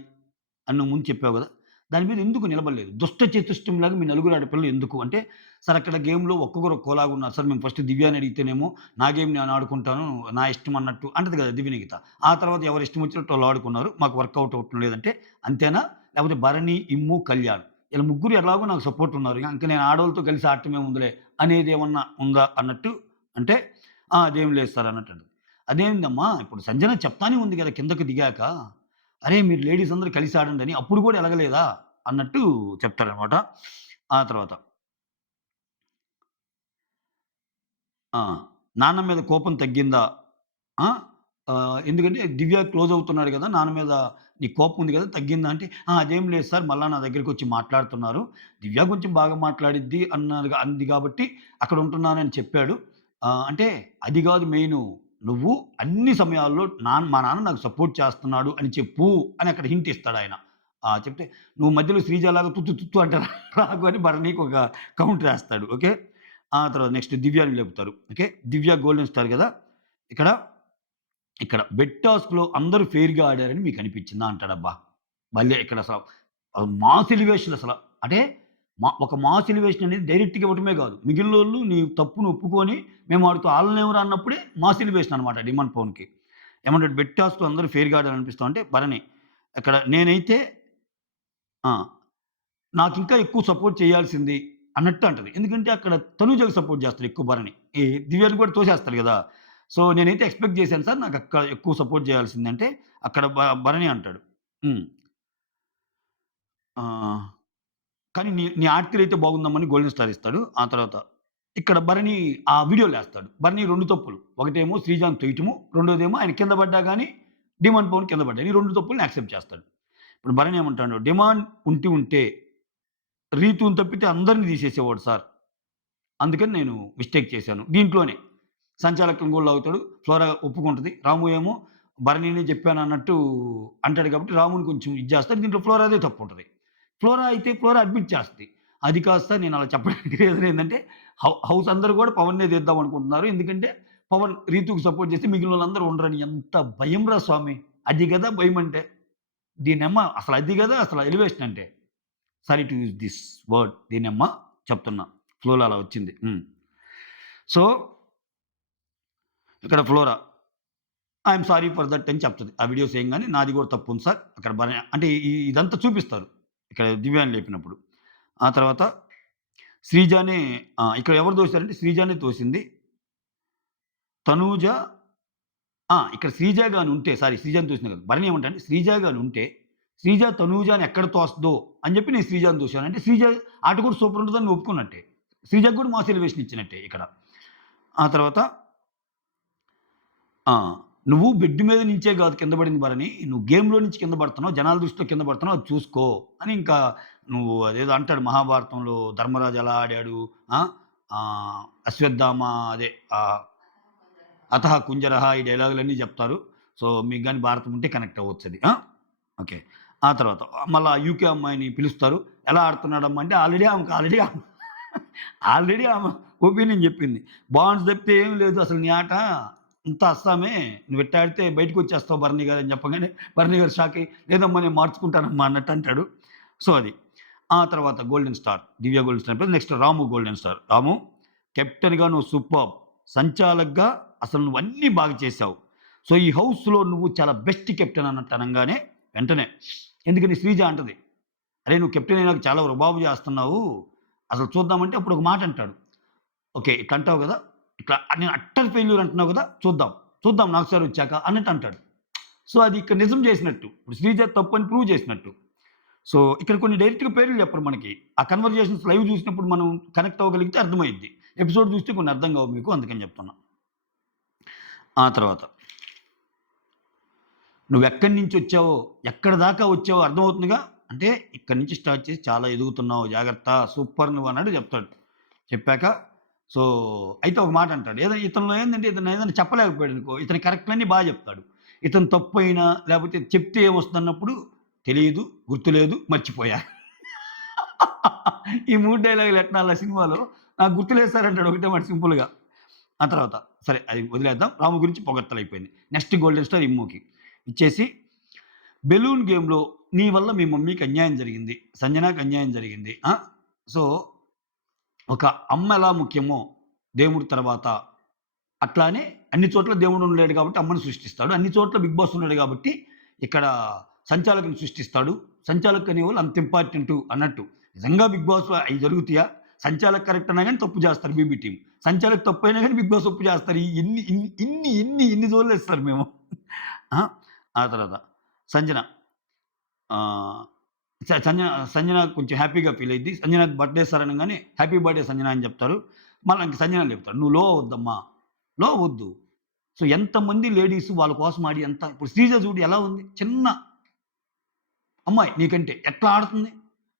అని నువ్వు ముందు చెప్పావు గదా! దాని మీద ఎందుకు నిలబడలేదు? దుష్ట చతుష్టయంలాగా మీ నలుగురు ఆడపిల్లలు ఎందుకు? అంటే సార్ అక్కడ గేమ్‌లో ఒక్కొక్కరు ఒక్కోలాగా ఉన్నారు సార్. మేము ఫస్ట్ దివ్యాని అడిగితేనేమో నా గేమ్ నేను ఆడుకుంటాను. నా ఇష్టం అన్నట్టు అంటది కదా! దివ్యనిగిత. ఆ తర్వాత ఎవరి ఇష్టం వచ్చినట్టు వాళ్ళు ఆడుకున్నారు. మాకు వర్కౌట్ అవ్వటం లేదంటే అంతేనా? లేకపోతే భరణి, ఇమ్ము, కళ్యాణ్ ఈళ్ళ ముగ్గురు ఎలాగో నాకు సపోర్ట్ ఉన్నారు. ఇంక నేను ఆడోళ్ళతో కలిసి ఆడటమే ఉందిలే అనేదేమన్నా ఉందా అన్నట్టు అంటే, అదేం లేదు సార్ అన్నట్టు. అదేందమ్మా ఇప్పుడు సంజన చెప్తానే ఉంది గదా! కిందకి దిగాక. అరే! మీరు లేడీస్ అందరూ కలిసి ఆడండని. అప్పుడు గూడా ఎలగలేదా? అన్నట్టు చెప్తాడనమాట. ఆ తర్వాత ఆ! నాన్న మీద కోపం తగ్గిందా? ఆ! ఎందుకంటే దివ్య క్లోజ్ అవుతున్నాడు గదా! నాన్న మీద నీకు కోపం ఉంది గదా! తగ్గిందా అంటే, అదేం లేదు సార్ మళ్ళా నా దగ్గరికొచ్చి మాట్లాడుతున్నారు. దివ్య కొంచెం బాగా మాట్లాడిద్ది అంది గాబట్టి అక్కడ ఉంటున్నానని చెప్పాడు. అంటే అది గాదు మెయిను. నువ్వు అన్ని సమయాల్లో మా నాన్న నాకు సపోర్ట్ చేస్తున్నాడు అని చెప్పు అని అక్కడ హింట్ ఇస్తాడాయన. చెప్తే నువ్వు మధ్యలో శ్రీజలాగా తుత్తు తుత్తు అంటే రాకు అని భరణికి ఒక కౌంటర్ ఏస్తాడు. ఓకే. ఆ తర్వాత నెక్స్ట్ దివ్యాని లేపుతారు. ఓకే. దివ్య గోల్డెన్ స్టార్ గదా! ఇక్కడ ఇక్కడ బెట్ టాస్క్‌లో అందరూ ఫెయిర్‌గా ఆడారని మీకనిపించిందా అంటాడబ్బా! భలే ఇక్కడసల మాస్ ఎలివేషన్ అసల. అంటే ఒక మాస్ ఎలివేషన్ అనేది డైరెక్ట్‌గా ఇవ్వటమే గాదు. మిగిలినోళ్ళు నీ తప్పును ఒప్పుకొని మేము ఆడితో ఆడలేమురా అన్నప్పుడే మాస్ ఎలివేషన్ అనమాట డిమాండ్ పవన్‌కి. ఏమంటాడు బెట్ టాస్క్‌లో అందరూ ఫెయిర్‌గా ఆడారనిపిస్తాం అంటే భరణి. ఇక్కడ నేనైతే ఆ! నాకింకా ఎక్కువ సపోర్ట్ చేయాల్సింది అన్నట్టు అంటది. ఎందుకంటే అక్కడ తనూజకి సపోర్ట్ చేస్తాడు ఎక్కువ భరణి. ఈ దివ్యని కూడా తోసేస్తాడు గదా! సో, నేనైతే ఎక్స్‌పెక్ట్ చేశాను సార్ నాకక్కడ ఎక్కువ సపోర్ట్ చేయాల్సిందంటే అక్కడ భరణి అంటాడు. హ్మ్. ఆహ్, కానీ నీ నీ ఆర్ట్ తీరైతే బాగుందమ్మని గోల్డెన్ స్టార్ ఇస్తాడు. ఆ తర్వాత ఇక్కడ భరణి ఆ వీడియోలేస్తాడు. భరణి 2 తప్పులు. ఒకటేమో శ్రీజాన్ తొయటము, రెండోదేమో ఆయన కింద పడ్డా గాని డిమాండ్ పవన్ కింద పడ్డాడు. ఈ 2 తప్పుల్ని యాక్సెప్ట్ చేస్తాడు. ఇప్పుడు భరణి ఏమంటాడు డిమాండ్ ఉంటే రీతూని తప్పితే అందరిని తీసేసేవాడు సార్. అందుకని నేను మిస్టేక్ చేశాను. దీంట్లోనే సంచాలకులను కూడా లాగుతాడు. ఫ్లోరా ఒప్పుకుంటది. రాము ఏమో భరణినే చెప్పానన్నట్టు అంటాడు కాబట్టి రాముని కొంచెం ఇది చేస్తాడు. దీంట్లో ఫ్లోరాదే తప్పుంటది. ఫ్లోరా అడ్మిట్ చేస్తది. అది కాస్త నేను అలా చెప్పడానికి రీజన్ ఏందంటే హౌస్ అందరూ కూడా పవన్‌నే తీద్దాం అనుకుంటున్నారు. ఎందుకంటే పవన్ రీతూకి సపోర్ట్ చేస్తే మిగిలినోళ్ళందరూ ఉండరని. ఎంత భయంరా స్వామి! అది గదా భయమంటే. దీనమ్మ అసలు అది గదా అసల ఎలివేషన్ అంటే. Sorry to use this word దీనమ్మ చెప్తున్నా. ఫ్లోలో అలా వచ్చింది. సో, ఇక్కడ Flora I am sorry for that అని చెప్తది. ఆ వీడియోస్ ఏయంగానే నాది కూడా తప్పుంది సార్. అక్కడ అంటే ఇదంతా చూపిస్తారు. ఇక్కడ దివ్యాని లేపినప్పుడు. ఆ తర్వాత శ్రీజానే ఇక్కడ ఎవరు తోసారంటే శ్రీజానే తోసింది. తనూజ ఇక్కడ శ్రీజ గాని ఉంటే శ్రీజాని తోసింది కాదు. భరణి ఏమంటాడంటే శ్రీజ గాని ఉంటే శ్రీజ తనూజని ఎక్కడ తోస్తదో అని చెప్పి నేను శ్రీజాని తోసాను. అంటే శ్రీజ ఆట కూడా సూపర్ ఉంటదని నువ్వు ఒప్పుకున్నట్టే. శ్రీజకి కూడా మాస్ ఎలివేషన్ ఇచ్చినట్టే ఇక్కడ. ఆ తర్వాత ఆ! నువ్వు బెడ్ మీద నుంచే గాదు కింద పడింది భరణి. నువ్వు గేమ్‌లో నుంచి కింద పడుతున్నావు. జనాల దృష్టిలో కింద పడుతున్నావు. అది చూసుకో అని ఇంకా నువ్వు అదేదో అంటాడు మహాభారతంలో ధర్మరాజు ఎలా ఆడాడు. ఆ! అశ్వత్థామ అదే అతః కుంజరః ఈ డైలాగులన్నీ చెప్తారు. సో, మీకు గాని భారతం ఉంటే కనెక్ట్ అవ్వొచ్చది. ఓకే. ఆ తర్వాత మళ్ళా యూకే అమ్మాయిని పిలుస్తారు. ఎలా ఆడుతున్నాడమ్మా అంటే ఆల్రెడీ ఆమె ఒపీనియన్ చెప్పింది. బాండ్స్ తప్పితే ఏమి లేదు అసలు నీ ఆట అంతా అస్సామే. నువ్వు ఆడితే బయటకొచ్చేస్తావు భరణి గారు అని చెప్పగానే భరణి గారు షాక్ అయ్యి లేదమ్మా నేను మార్చుకుంటానమ్మా అన్నట్టు అంటాడు. సో, అది. ఆ తర్వాత గోల్డెన్ స్టార్, దివ్య గోల్డెన్ స్టార్. నెక్స్ట్ రాము గోల్డెన్ స్టార్. రాము కెప్టెన్‌గా నువ్వు సూపర్బ్. సంచాలక్‌గా అసలు నువ్వన్నీ బాగా చేశావు. సో, ఈ హౌస్‌లో నువ్వు చాలా బెస్ట్ కెప్టెన్ అన్నట్టు అనంగానే వెంటనే ఎందుకని శ్రీజ అంటది, "అరేయ్! నువ్వు కెప్టెన్ అయినాక చాలా రుబాబు చేస్తున్నావు. అసలు చూద్దామంటే" అప్పుడు ఒక మాట అంటాడు. "ఓకే. ఇట్లా అంటావు గదా! ఇట్లా నేను అట్టర్ ఫెయిల్యూర్ అంటున్నావు గదా! చూద్దాం. చూద్దాం నాకు సారి వచ్చాక" అన్నట్టు అంటాడు. సో, అది ఇక్కడ నిజం చేసినట్టు. ఇప్పుడు శ్రీజ తప్పని ప్రూవ్ చేసినట్టు. సో, ఇక్కడ కొన్ని డైరెక్ట్‌గా పేర్లు చెప్పరు మనకి. ఆ కన్వర్జేషన్స్ లైవ్ చూసినప్పుడు మనం కనెక్ట్ అవ్వగలిగితే అర్థమైద్ది. ఎపిసోడ్ చూస్తే కొన్ని అర్థం కావు మీకు అందుకని చెప్తున్నా. ఆ తర్వాత నువ్వెక్కడి నుంచొచ్చావో, ఎక్కడి దాకా వచ్చావో అర్థమవుతుందిగా. అంటే ఇక్కడి నుంచి స్టార్ట్ చేసి చాలా ఎదుగుతున్నావు జాగ్రత్త, సూపర్ నువ్వన్నాడు చెప్తాడు. చెప్పాక సో, అయితే ఒక మాట అంటాడు. ఇతనిలో ఏందంటే ఇతను ఏదైనా చెప్పలేకపోయాడనుకో, ఇతని కరెక్ట్‌లన్నీ చెప్తాడు. ఇతను తప్పయినా లేకపోతే చెప్తే ఏమొస్తుందన్నప్పుడు తెలీదు, గుర్తులేదు, మర్చిపోయా. ఈ 3 డైలాగులు ఎట్నాలా సినిమాలో నాకు గుర్తులేదు సార్ అంటాడు ఒకటే మాట సింపుల్‌గా. ఆ తర్వాత సరే అది వదిలేద్దాం. రాము గురించి పొగడ్తలయిపోయింది. నెక్స్ట్ గోల్డెన్ స్టార్ ఇమ్ముకి. ఇచ్చేసి బెలూన్ గేమ్‌లో నీ వల్ల మీ మమ్మీకి అన్యాయం జరిగింది. సంజనాకి అన్యాయం జరిగింది. సో, ఒక అమ్మ ఎలా ముఖ్యమో దేవుడి తర్వాత అట్లానే అన్ని చోట్ల దేవుడు ఉండలేడు కాబట్టి అమ్మని సృష్టిస్తాడు. అన్ని చోట్ల బిగ్ బాస్ ఉన్నాడు కాబట్టి ఇక్కడ సంచాలకుని సృష్టిస్తాడు. సంచాలక్ అనేవాళ్ళు అంత ఇంపార్టెంటు అన్నట్టు. నిజంగా బిగ్ బాస్‌లో అయి జరుగుతాయా? సంచాలక్ కరెక్ట్ అన్నా గాని తప్పు చేస్తారు బీబీ టీమ్. సంచాలక్ తప్పైనా గాని బిగ్ బాస్ ఒప్పు చేస్తారు. ఇన్ని జోన్‌లేస్తారు మేము. ఆ! ఆ తర్వాత సంజన. ఆహ్, సంజన కొంచెం హ్యాపీగా ఫీల్ అయిద్ది. సంజనకి బర్త్‌డే సార్ అనంగానే హ్యాపీ బర్త్‌డే సంజన అని చెప్తారు. మళ్ళా ఇంక సంజన చెప్తాడు. "నువ్వు లో అవ్వద్దమ్మా. లో అవ్వద్దు." సో, ఎంతమంది లేడీస్ వాళ్ళ కోసం ఆడి ఎంత ఇప్పుడు శ్రీజ చూడు ఎలా ఉంది? చిన్న అమ్మాయి నీకంటే ఎట్లా ఆడుతుంది?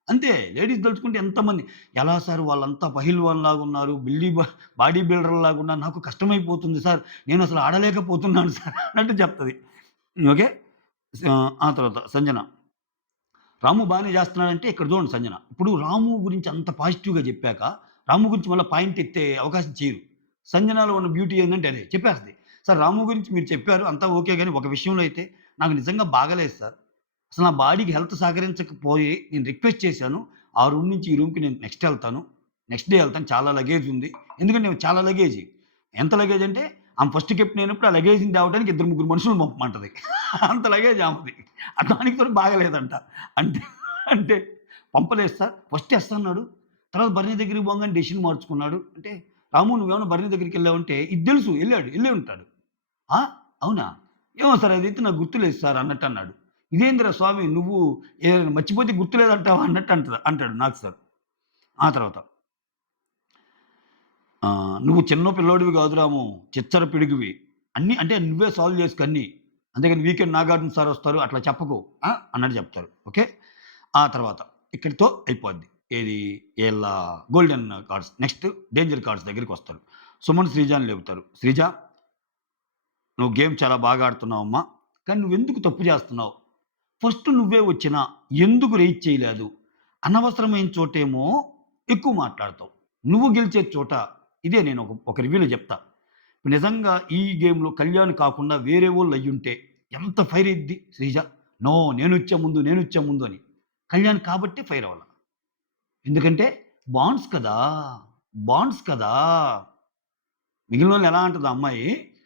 అంతే లేడీస్ తలుచుకుంటే ఎంతమంది ఎలా సార్ వాళ్ళంతా పహిల్వాన్‌లాగా ఉన్నారు. బాడీ బిల్డర్‌లాగా ఉన్నారు. నాకు కష్టమైపోతుంది సార్. నేనసలు ఆడలేకపోతున్నాను సార్ అన్నట్టు చెప్తది. ఓకే. ఆ తర్వాత సంజన. రాము బానే చేస్తున్నాడంటే ఇక్కడ చూడండి సంజన. ఇప్పుడు రాము గురించి అంత పాజిటివ్‌గా చెప్పాక, రాము గురించి మళ్ళా పాయింట్ ఎత్తే అవకాశం చేయరు. సంజనలో ఉన్న బ్యూటీ ఏందంటే అదే చెప్పేస్తది. సార్ రాము గురించి మీరు చెప్పారు అంతా ఓకే గాని ఒక విషయంలో అయితే నాకు నిజంగా బాగాలేదు సార్. అసలు నా బాడీకి హెల్త్ సహకరించకపోయి నేను రిక్వెస్ట్ చేశాను. ఆ రూమ్ నుంచి ఈ రూమ్‌కి నేను నెక్స్ట్ ఎళ్తాను. నెక్స్ట్ డే ఎళ్తాను. చాలా లగేజ్ ఉంది. ఎందుకంటే చాలా లగేజి. ఎంత లగేజ్ అంటే ఆమె ఫస్ట్ కెప్టెన్ అయినప్పుడు ఆ లగేజ్‌ని తేవడానికి ఇద్దరు, ముగ్గురు మనుషులను పంపమంటది. అంత లగేజ్ ఆమెది. దానికి తోడు బాగాలేదంట. అంటే అంటే పంపలేదు సార్. ఫస్ట్ ఎస్ అన్నాడు. తర్వాత భరణి దగ్గరికి పోంగానే డెసిషన్ మార్చుకున్నాడు. అంటే రాము నువ్వేమన్నా భరణి దగ్గరికెళ్ళావంటే ఇది తెలుసు ఎళ్ళాడు. ఎళ్ళే ఉంటాడు. ఆ! అవునా? ఏమో సార్ అదైతే నాకు గుర్తులేదు సార్ అన్నట్టన్నాడు. ఇదేందిరా స్వామి నువ్వు ఏదైనా మర్చిపోతే గుర్తులేదంటావా అన్నట్టు అంటాడు నాకు సార్. ఆ తర్వాత "నువ్వు చిన్న పిల్లోడివి గాదు రాము. చిచ్చర పిడుగువి. అన్నీ అంటే నువ్వే సాల్వ్ చేసుకో అన్నీ. అంతేగాని వీకెండ్ నాగార్జున సార్ వస్తారు అట్లా చెప్పకు" అన్నట్టు చెప్తారు. ఓకే. ఆ తర్వాత ఇక్కడితో అయిపోద్ది. ఏది ఈళ్ళ golden cards. Next danger cards దగ్గరికొస్తారు. సుమన్, శ్రీజాని లేపుతారు. "శ్రీజ నువ్వు గేమ్ చాలా బాగా ఆడుతున్నావమ్మా. కానీ నువ్వెందుకు తప్పు చేస్తున్నావు? ఫస్ట్ నువ్వే వచ్చినా ఎందుకు రైజ్ చేయలేదు? అనవసరమైన చోటేమో ఎక్కువ మాట్లాడతావు. నువ్వు గెలిచే చోట ఇదే నేను ఒక రివ్యూలో చెప్తా. నిజంగా ఈ గేమ్‌లో కళ్యాణ్ కాకుండా వేరే వోళ్ళు అయ్యుంటే ఎంత ఫైర్ అయ్యిద్ది శ్రీజ. నో నేనొచ్చే ముందు అని. కళ్యాణ్ కాబట్టే ఫైర్ అవ్వల. ఎందుకంటే బాండ్స్ కదా! బాండ్స్ కదా! మిగిలినోళ్ళు ఎలా అంటది ఆ అమ్మాయి,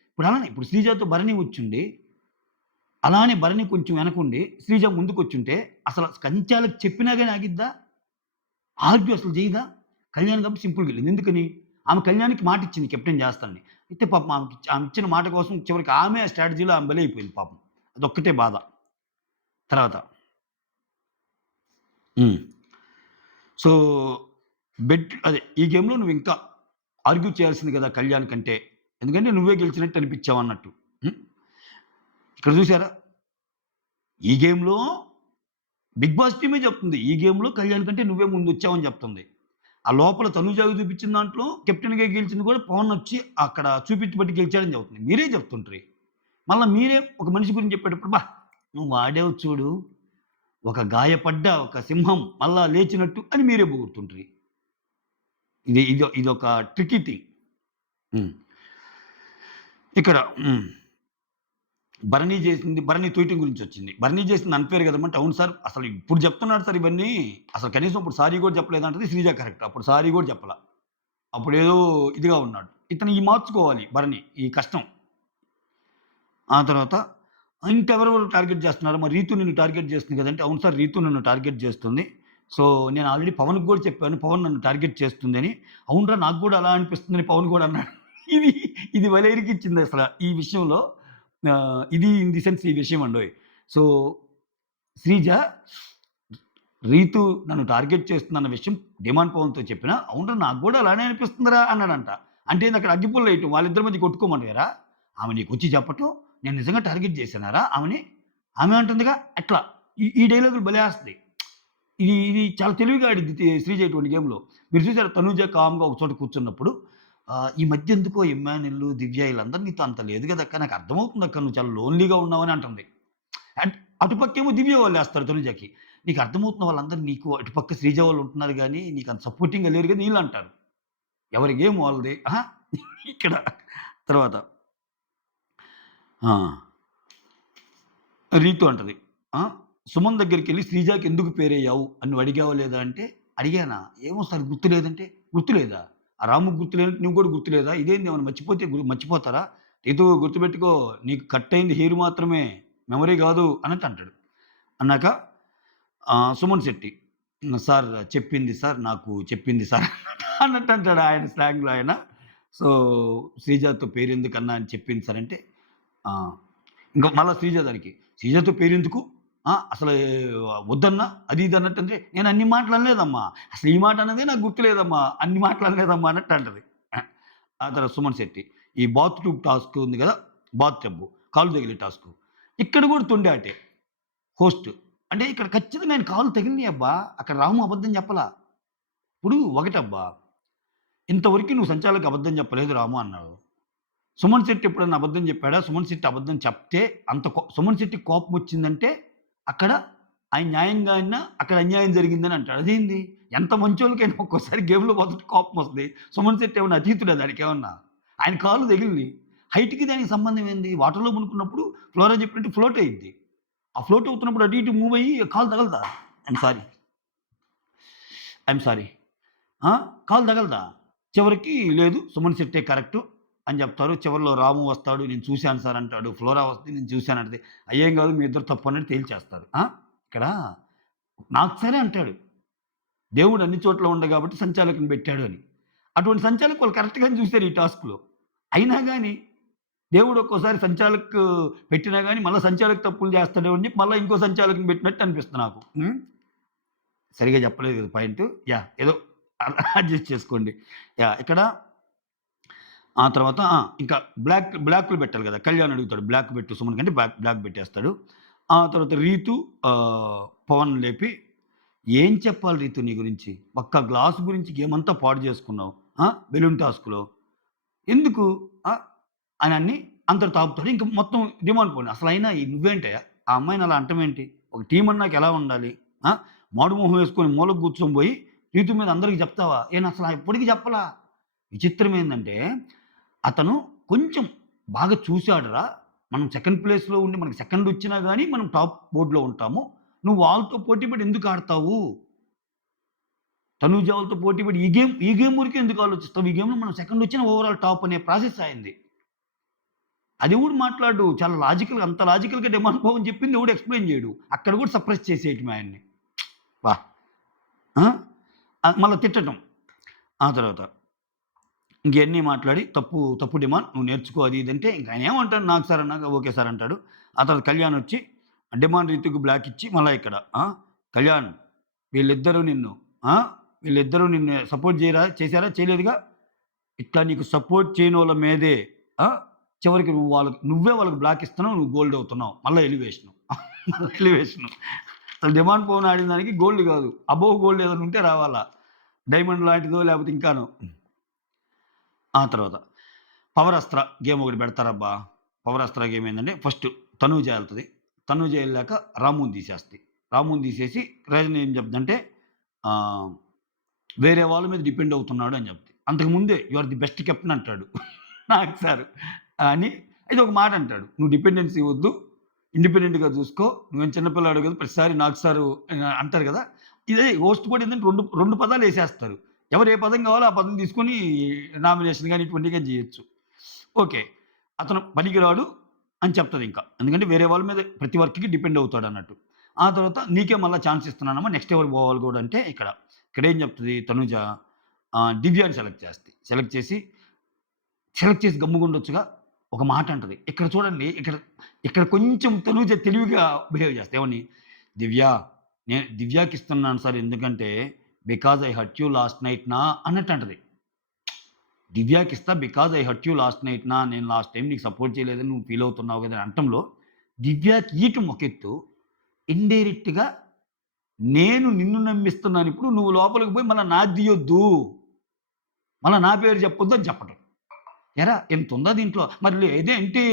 ఇప్పుడు అలానే ఇప్పుడు శ్రీజతో భరణి వచ్చుండి, అలానే భరణి కొంచెం వెనకుండి శ్రీజ ముందుకొచ్చుంటే అసలు కంచాలకు చెప్పినా గాని ఆగిద్దా? ఆర్గ్యూ అసలు చేయదా? కళ్యాణ్ కాబట్టి సింపుల్‌గా ఎళ్ళింది. ఎందుకని? ఆమె కళ్యాణ్‌కి మాటిచ్చింది కెప్టెన్ చేస్తానని. అయితే పాపం ఆమె ఇచ్చిన మాట కోసం చివరికి ఆమె ఆ స్ట్రాటజీలో ఆమె బలైపోయింది పాపం. అదొక్కటే బాధ. తర్వాత హ్మ్. సో, అదే ఈ గేమ్‌లో నువ్వింకా ఆర్గ్యూ చేయాల్సింది కదా కళ్యాణ్ కంటే. ఎందుకంటే నువ్వే గెలిచినట్టు అనిపించావన్నట్టు. హ్మ్. ఇక్కడ చూసారా? ఈ గేమ్‌లో బిగ్ బాస్ టీమే చెప్తుంది. ఈ గేమ్‌లో కళ్యాణ్ కంటే నువ్వే ముందొచ్చావని చెప్తుంది. ఆ లోపల తనుజాకి చూపించిన దాంట్లో కెప్టెన్‌గా గెలిచింది కూడా పవన్ వచ్చి అక్కడ చూపించబట్టి గెలిచాడని చెప్తుంది. మీరే చెప్తుండ్రి. మళ్ళా మీరే ఒక మనిషి గురించి చెప్పేటప్పుడు నువ్వు ఆడావు చూడు. ఒక గాయపడ్డ ఒక సింహం మళ్ళా లేచినట్టు అని మీరే పొగుడుతుండ్రి. ఇదొక ట్రిక్కీ థింగ్. హ్మ్. ఇక్కడ హ్మ్. భరణి చేసింది భరణి తూయటం గురించొచ్చింది. భరణి చేసింది అన్‌ఫెయిర్ గదమ్మంటే, అవును సార్ అసలు ఇప్పుడు చెప్తున్నాడు సార్ ఇవన్నీ. అసలు కనీసం ఇప్పుడు సారీ గూడా చెప్పలేదంటది శ్రీజ కరెక్ట్. అప్పుడు సారీ గూడా చెప్పల. అప్పుడేదో ఇదిగా ఉన్నాడు. ఇతను మార్చుకోవాలి భరణి. ఈ కష్టం. ఆ తర్వాత ఇంకెవరెవరు టార్గెట్ చేస్తున్నారు? మరి రీతు నిన్ను టార్గెట్ చేస్తుంది గదంటే, అవును సార్ రీతు నన్ను టార్గెట్ చేస్తుంది. సో, నేను ఆల్రెడీ పవన్‌కి గూడా చెప్పాను. పవన్ నన్ను టార్గెట్ చేస్తుందని. అవునురా నాకు గూడా అలా అనిపిస్తుందని పవన్ గూడా అన్నాడు. ఇది ఇది భలే ఇరికిచ్చిందసల ఈ విషయంలో. ఇది ఇన్ ది సెన్స్ ఈ విషయం అండోయ్. సో, శ్రీజ రీతు నన్ను టార్గెట్ చేస్తుందన్న విషయం డిమాండ్ పవన్‌తో చెప్పినా, అవునురా నాకు గూడా అలానే అనిపిస్తుందిరా అన్నాడంట. అంటే ఏంది అక్కడ అగ్గిపుల్లెయటం వాళ్ళిద్దరి మధ్య కొట్టుకోమంటారా? ఆమె నీకొచ్చి చెప్పటం, నేను నిజంగా టార్గెట్ చేశానారా ఆమెని? ఆమె అంటుందిగా ఎట్లా? ఈ డైలాగులు భలేస్తయి. ఇది చాలా తెలివిగా ఆడిద్ది శ్రీజ ఇటువంటి గేమ్‌లో. మీరు చూసారా తనూజ కామ్‌గా ఒక చోట కూర్చున్నప్పుడు ఈ మధ్య ఎందుకో ఇమ్మాన్యుల్, దివ్య ఈళ్ళందరూ నీతో అంత లేదు గదక్కా! నాకు అర్థమవుతుందక్కా నువ్వు చాలా లోన్‌లీగా ఉన్నావని అంటుంది. అంట్ అటుపక్కేమో దివ్య వాళ్ళేస్తారు తనుజకి. నీకు అర్థమవుతున్న వాళ్ళందరూ నీకు అటుపక్క శ్రీజ వాళ్ళు ఉంటున్నారు గానీ, నీకంత సపోర్టింగ్‌గా లేరు గాని ఈళ్ళంటారు. ఎవరి గేమ్ వాళ్ళది. అహా! ఇక్కడ తర్వాత ఆ! రీతు అంటది. ఆ! సుమన్ దగ్గరికెళ్ళి శ్రీజాకి ఎందుకు పేరయ్యావు అని నువ్వు అడిగావా లేదా అంటే, అడిగానా? ఏమో సార్ గుర్తులేదంటే, గుర్తులేదా? ఆ రాముకి గుర్తులేనట్టు నువ్వు కూడా గుర్తులేదా? ఇదేంది ఏమన్నా మర్చిపోతే మర్చిపోతారా? రీతు గుర్తుపెట్టుకో నీకు కట్ అయింది హెయిర్ మాత్రమే. మెమరీ గాదు అన్నట్టు అంటాడు. అన్నాక సుమన్ శెట్టి. సార్ చెప్పింది సార్ నాకు చెప్పింది సార్ అన్నట్టు అంటాడు ఆయన స్లాంగ్‌లో ఆయన. సో, శ్రీజాతో పేరెందుకన్నా అని చెప్పింది సార్ అంటే, ఆ! ఇంక మళ్ళా శ్రీజ దానికి. "శ్రీజతో పేరెందుకు? అసలు వద్దన్నా" అది ఇది అన్నట్టంటే, "నేను అన్ని మాటలు అనలేదమ్మా. అసలు ఈ మాట అన్నదే నాకు గుర్తులేదమ్మా. అన్ని మాటలు అనలేదమ్మా" అన్నట్టు అంటది. ఆ తర్వాత సుమన్ శెట్టి. ఈ బాత్ ట్యూబ్ టాస్క్ ఉంది గదా! Bath tub. కాళ్ళు తగిలే టాస్కు. ఇక్కడ గూడా తొండాటే హోస్ట్. అంటే ఇక్కడ ఖచ్చితంగా ఆయన కాళ్ళు తగిలినియబ్బా! అక్కడ రాము అబద్ధం చెప్పలా. ఇప్పుడు ఒకటబ్బా! ఇంతవరకు నువ్వు సంచాలకుకి అబద్ధం చెప్పలేదు రాము అన్నావు. సుమన్ శెట్టి ఎప్పుడన్నా అబద్ధం చెప్పాడా? సుమన్ శెట్టి అబద్ధం చెప్తే సుమన్ శెట్టికి కోపమొచ్చిందంటే, అక్కడ ఆయన న్యాయంగా అయినా అక్కడ అన్యాయం జరిగిందని అంటాడు. అదేంది? ఎంత మంచోళ్ళకైనా ఒక్కోసారి గేమ్‌లో మొదట కోపమొస్తది. సుమన్ శెట్టి ఏమన్నా అతీతుడా దానికేమన్నా? ఆయన కాళ్ళు తగిలినియి. హైట్‌కి దానికి సంబంధం ఏంది? వాటర్‌లో మునుగున్నప్పుడు ఫ్లోరా చెప్పినట్టు ఫ్లోట్ అయ్యిద్ది. ఆ ఫ్లోట్ అవుతున్నప్పుడు అటు ఇటు మూవ్ అయ్యి కాలు తగలదా? I am sorry. I am sorry. ఆ! కాలు తగలదా? చివరికి లేదు సుమన్ శెట్టే కరెక్టు అని జెప్తారు. చివరిలో రాము వస్తాడు. నేను చూశాను సార్ అంటాడు. ఫ్లోరా వస్తుంది. నేను చూశానంటది. అయ్యేం గాదు మీ ఇద్దరు తప్పు అన్నట్టు తేల్చేస్తారు. ఇక్కడ నాకు సరే అంటాడు. దేవుడు అన్ని చోట్ల ఉండు గాబట్టి సంచాలకుని బెట్టాడు అని. అటువంటి సంచాలకులు వాళ్ళు కరెక్ట్‌గానే చూసారు ఈ టాస్క్‌లో. అయినా గాని దేవుడు ఒక్కోసారి సంచాలక్ పెట్టినా గాని మళ్ళా సంచాలక్ తప్పులు చేస్తాడేమో అని జెప్పి మళ్ళా ఇంకో సంచాలకుని బెట్టినట్టు అనిపిస్తుంది నాకు. సరిగ్గా చెప్పలేదు ఇది పాయింటు. ఏదో అడ్జస్ట్ చేసుకోండి. ఇక్కడ ఆ తర్వాత ఇంకా బ్లాక్‌లు పెట్టాలి గదా! కళ్యాణ్ అడుగుతాడు. బ్లాక్ పెట్టు సుమన్‌కి అంటే బ్లాక్ పెట్టేస్తాడు. ఆ తర్వాత రీతు పవన్ లేపి, "ఏం చెప్పాలి రీతు నీ గురించి? ఒక్క గ్లాస్ గురించి గేమంతా పాడు చేసుకున్నావు. బెలూన్ టాస్క్‌లో. ఎందుకు? ఆ!" అనని అంతటితో ఆపుతాడు. ఇంక మొత్తం డిమాండ్ పోయింది. అసలైనా నువ్వేంటయ్యా? ఆ అమ్మాయిని అలా అంటమేంటి? ఒక టీమ్ అన్నాక ఎలా ఉండాలి? ఆ! మాడు మొహం వేసుకొని మూలకు కూర్చొని పోయి రీతు మీద అందరికి చెప్తావా? నేనసల ఎప్పటికి చెప్పలా. విచిత్రం ఏందంటే అతను కొంచెం బాగా చూసాడురా! మనం సెకండ్ ప్లేస్‌లో ఉండి మనకి సెకండ్ వచ్చినా గాని మనం టాప్ బోర్డ్‌లో ఉంటాము. నువ్వు వాళ్ళతో పోటీ పడి ఎందుకు ఆడతావు? తనూజ వాళ్ళతో పోటీ పడి ఈ గేమ్ వరకే ఎందుకు ఆలోచిస్తావు? ఈ గేమ్‌లో మనం సెకండ్ వచ్చినా ఓవరాల్ టాప్ అనే ప్రాసెస్ అయింది. అది కూడా మాట్లాడు. చాలా లాజికల్‌గా అంత లాజికల్‌గా డిమాండ్ పవన్ చెప్పింది ఎవడు ఎక్స్‌ప్లెయిన్ చేయడు. అక్కడ కూడా సప్రెస్ చేసేయటమే ఆయన్ని. అబ్బా! ఆ! మళ్ళా తిట్టటం. ఆ తర్వాత ఇంకియన్నీ మాట్లాడి తప్పు డిమాండ్ నువ్వు నేర్చుకో అది ఇది అంటే ఇంక ఆయన ఏమంటాడు నాకు సార్ అన్నాక ఓకే సార్ అంటాడు. ఆ తర్వాత కళ్యాణ్ వచ్చి డిమాండ్ రీతికి బ్లాక్ ఇచ్చి మళ్ళా ఇక్కడ కళ్యాణ్ వీళ్ళిద్దరూ నిన్ను ఆ! వీళ్ళిద్దరూ నిన్ను సపోర్ట్ చేసారా? చేయలేదుగా? ఇట్లా నీకు సపోర్ట్ చేయనోళ్ళ మీదే ఆ! చివరికి నువ్వే వాళ్ళకి బ్లాక్ ఇస్తున్నావు. నువ్వు గోల్డ్ అవుతున్నావు. మళ్ళా ఎలివేషను. మళ్ళా ఎలివేషను. అసలు డిమాండ్ పవన్ ఆడిన దానికి గోల్డ్ గాదు. అబోవ్ గోల్డ్ ఏదైనా ఉంటే రావాలా. డైమండ్ లాంటిదో లేకపోతే ఇంకాను. ఆ తర్వాత పవరస్త్ర గేమ్ ఒకటి పెడతారబ్బా! పవరస్త్ర గేమ్ ఏందంటే ఫస్ట్ తనూజ ఎళ్తది. తనూజ ఎళ్ళాక రాముని తీసేస్తది. రాముని తీసేసి రజని ఏం చెప్దంటే ఆహ్, వేరే వాళ్ళ మీద డిపెండ్ అవుతున్నాడు అని చెప్తది. అంతకు ముందే you are the best captain అంటాడు. నాగ్ సారు అని అయితే ఒక మాట అంటాడు, "నువ్వు డిపెండెన్సీ వద్దు. ఇండిపెండెంట్‌గా చూసుకో. నువ్వేం చిన్న పిల్లాడివి కాదు. ప్రతిసారి నాకు సారు" అంటారు కదా! ఇదే హోస్ట్ కూడా ఏంటంటే 2 పదాలు ఎసేస్తారు. ఎవరు ఏ పదం కావాలో ఆ పదం తీసుకొని నామినేషన్ గాని ఇటువంటివి గాని చేయొచ్చు. ఓకే. అతను పనికిరాడు అని చెప్తదింక. ఎందుకంటే వేరే వాళ్ళ మీద ప్రతి వర్క్‌కి డిపెండ్ అవుతాడన్నట్టు. ఆ తర్వాత "నీకే మళ్ళా ఛాన్స్ ఇస్తున్నానమ్మా. నెక్స్ట్ ఎవరు పోవాలి కూడా" అంటే ఇక్కడేం చెప్తది తనూజ దివ్యాని సెలెక్ట్ చేసి గమ్ముగుండొచ్చుగా. ఒక మాట అంటది. ఇక్కడ చూడండి ఇక్కడ కొంచెం తనూజ తెలివిగా బిహేవ్ చేస్తది. ఏమని? "దివ్య నేను దివ్యాకిస్తున్నాను సార్. ఎందుకంటే because I hurt you last night నా" అన్నట్టంటది. దివ్యాకిస్తా because I hurt you last night నా. నేను లాస్ట్ టైమ్ నీకు సపోర్ట్ చేయలేదని నువ్వు ఫీల్ అవుతున్నావు కదా! అని అనటంలో దివ్యాకి ఈయటం ఒక ఎత్తు. ఇండైరెక్ట్‌గా నేను నిన్ను నమ్మిస్తున్నానిప్పుడు. నువ్వు లోపలికి పోయి మళ్ళా నాది తీయొద్దు. మళ్ళా నా పేరు చెప్పొద్దు అని చెప్పటం. ఏరా ఇంతుందా దీంట్లో? మరి లేదేంటి?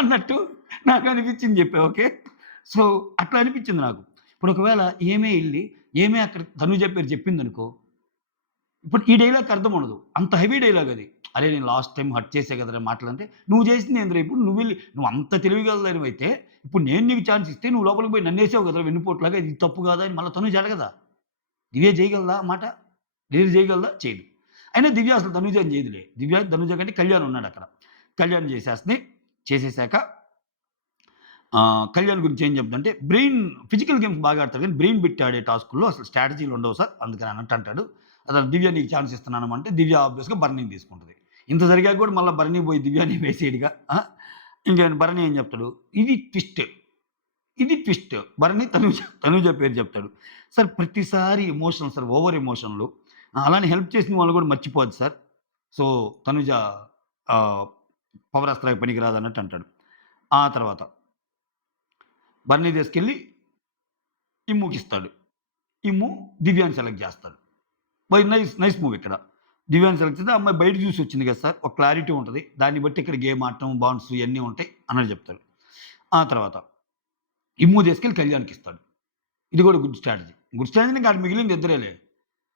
అన్నట్టు నాకనిపించింది చెప్పా. ఓకే. సో, అట్లా అనిపించింది నాకు. ఇప్పుడు ఒకవేళ ఈమె అక్కడ తనూజ పేరు చెప్పిందనుకో, ఇప్పుడు ఈ డైలాగ్‌కి అర్థం ఉండదు. అంత హెవీ డైలాగ్ అది. అరే! నేను లాస్ట్ టైమ్ హర్ట్ చేశా కదరా మాటలంటే, నువ్వు చేసింది ఏందిరా ఇప్పుడు? నువ్వు అంత తెలివిగలదానివైతే, ఇప్పుడు నేను నీకు ఛాన్స్ ఇస్తే నువ్వు లోపలికి పోయి నన్నేసావు కదరా వెన్నుపోటులాగా. ఇది తప్పు కాదా? అని మళ్ళా తనూజ అడగదా? దివ్య చేయగలదా ఆ మాట? రిలీజ్ చేయగలదా? చేయదు. అయినా దివ్య అసలు తనూజని చేయదులే. దివ్య, తనూజ కంటే కళ్యాణ్ ఉన్నాడక్కడ. కళ్యాణ్ చేసేసాక కళ్యాణ్ గురించి ఏం చెప్తుందంటే ఫిజికల్ గేమ్స్ బాగా ఆడతాడు కానీ బ్రెయిన్ బిట్ ఆడే టాస్కుల్లో అసలు స్ట్రాటజీలు ఉండవు సార్. అందుకని అన్నట్టు అంటాడు. అసలు దివ్య నీకు ఛాన్స్ ఇస్తున్నానమంటే దివ్య ఆబ్వియస్‌గా బర్నీని తీసుకుంటది. ఇంత జరిగాక కూడా మళ్ళా బర్నీ పోయి దివ్యని వేసేయడుగా. బర్నీ ఏం చెప్తాడు? ఇది ట్విస్ట్. భరణి తనూజ పేరు చెప్తాడు. సార్ ప్రతిసారి ఎమోషనల్ సార్. ఓవర్ ఎమోషన్‌లు. అలానే హెల్ప్ చేసిన వాళ్ళు కూడా మర్చిపోద్ది సార్. సో, తనూజ ఆహ్, పవరాస్త్రాకి పనికిరాదన్నట్టు అంటాడు. ఆ తర్వాత బర్నీ తీసుకెళ్ళి ఇమ్ముకిస్తాడు. ఇమ్ము దివ్యాని సెలెక్ట్ చేస్తాడు. నైస్ మూవ్ ఇక్కడ. దివ్యాని సెలెక్ట్ చేస్తే ఆ అమ్మాయి బయట చూసి వచ్చింది కదా సార్. ఒక క్లారిటీ ఉంటది. దాన్ని బట్టి ఇక్కడ గేమ్ ఆడటం, బాండ్స్ ఇయన్నీ ఉంటాయి అన్నట్టు చెప్తాడు. ఆ తర్వాత ఇమ్ము తీసుకెళ్ళి కళ్యాణ్‌కిస్తాడు. ఇది కూడా గుడ్ స్ట్రాటజీ. గుడ్ స్ట్రాటజీ ఇంకా మిగిలింది ఇద్దరేలే.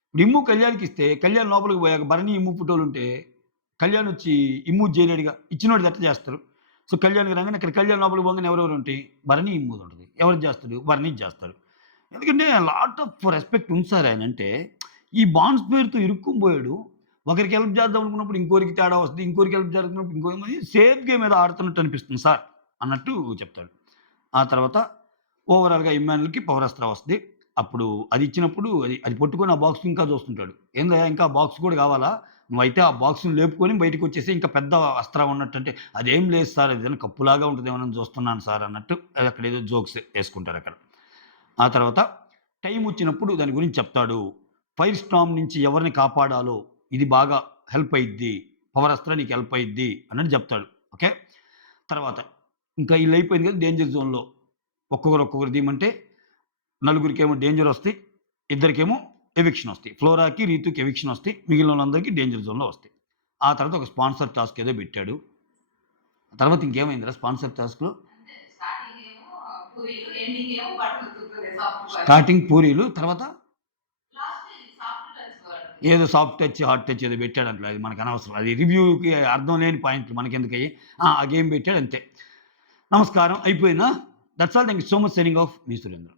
ఇప్పుడు ఇమ్ము కళ్యాణ్‌కిస్తే కళ్యాణ్ లోపలికి పోయాక భరణి, ఇమ్ము ఫోటోలుంటే కళ్యాణ్ వచ్చి ఇమ్ము చేయలేడుగా. ఇచ్చినోడిది ఎట్ట చేస్తారు? సో, కళ్యాణ్‌కి రాగానే అక్కడ కళ్యాణ్ లోపలికి పోగానే ఎవరెవరు ఉంటాయి? భరణి, ఇమ్ముది ఉంటది. ఎవరిది చేస్తాడు? భరణిది చేస్తాడు. ఎందుకంటే లాట్ ఆఫ్ రెస్పెక్ట్ ఉంది సార్ ఆయనంటే. ఈ బాండ్స్ పేరుతో ఇరుక్కొని పోయాడు. ఒకరికి హెల్ప్ చేద్దాం అనుకున్నప్పుడు ఇంకోరికి తేడా వస్తది. ఇంకోరికి హెల్ప్ చేద్దామనుకున్నప్పుడు సేఫ్ గేమ్ ఏదో ఆడుతున్నట్టు అనిపిస్తుంది సార్ అన్నట్టు చెప్తాడు. ఆ తర్వాత ఓవరాల్‌గా ఇమ్మాన్యుల్‌కి పవరాస్త్ర వస్తది. అప్పుడు అది ఇచ్చినప్పుడు అది పట్టుకొని ఆ బాక్స్ ఇంకా చూస్తుంటాడు. "ఏందయ్యా ఇంకా బాక్స్ కూడా కావాలా? నువ్వైతే ఆ బాక్స్‌ని లేపుకొని బయటికొచ్చేసేయి. ఇంకా పెద్ద అస్త్రం ఉన్నట్టంటే" "అదేం లేదు సార్. అదేదైనా కప్పులాగా ఉంటదేమోనని చూస్తున్నాను సార్" అన్నట్టు అక్కడేదో జోక్స్ యేసుకుంటారక్కడ. ఆ తర్వాత టైమొచ్చినప్పుడు దాని గురించి చెప్తాడు. ఫైర్ స్టార్మ్ నుంచి ఎవరిని కాపాడాలో ఇది బాగా హెల్ప్ అయ్యిద్ది. పవరాస్త్ర నీకు హెల్ప్ అయ్యిద్ది అన్నట్టు చెప్తాడు. ఓకే. తర్వాత ఇంకా ఈళ్ళయిపోయింది కదా డేంజర్ జోన్‌లో. ఒక్కొక్కరు దీయమంటే నలుగురికేమో డేంజరొస్తాయి. ఇద్దరికేమో ఎవిక్షనొస్తాయి. ఫ్లోరాకి, రీతుకి ఎవిక్షనొస్తాయి. మిగిలినోళ్ళందరికీ డేంజర్ జోన్‌లో వస్తాయి. ఆ తర్వాత ఒక స్పాన్సర్ టాస్క్ ఏదో పెట్టాడు. ఆ తర్వాత ఇంకేమైందిరా స్పాన్సర్ టాస్క్‌లో? అంతే. స్టార్టింగ్ ఏమో పూరీలు, ఎండింగ్ ఏమో బట్టలు ఉతుకుతది సాఫ్ట్ బాయ్. స్టార్టింగ్ పూరీలు, తర్వాత లాస్ట్ సాఫ్ట్ టచ్ వర్డ్. ఏదో సాఫ్ట్ టచ్, హార్డ్ టచ్ ఏదో పెట్టాడంటలే. అది మనకనవసరం. అది రివ్యూకి అర్థం లేని పాయింట్లు మనకెందుకయ్యి. ఆ గేమ్ పెట్టాడు అంతే. నమస్కారం. అయిపోయిందా? That's all. Thank you so much. Signing off. Me Surendra.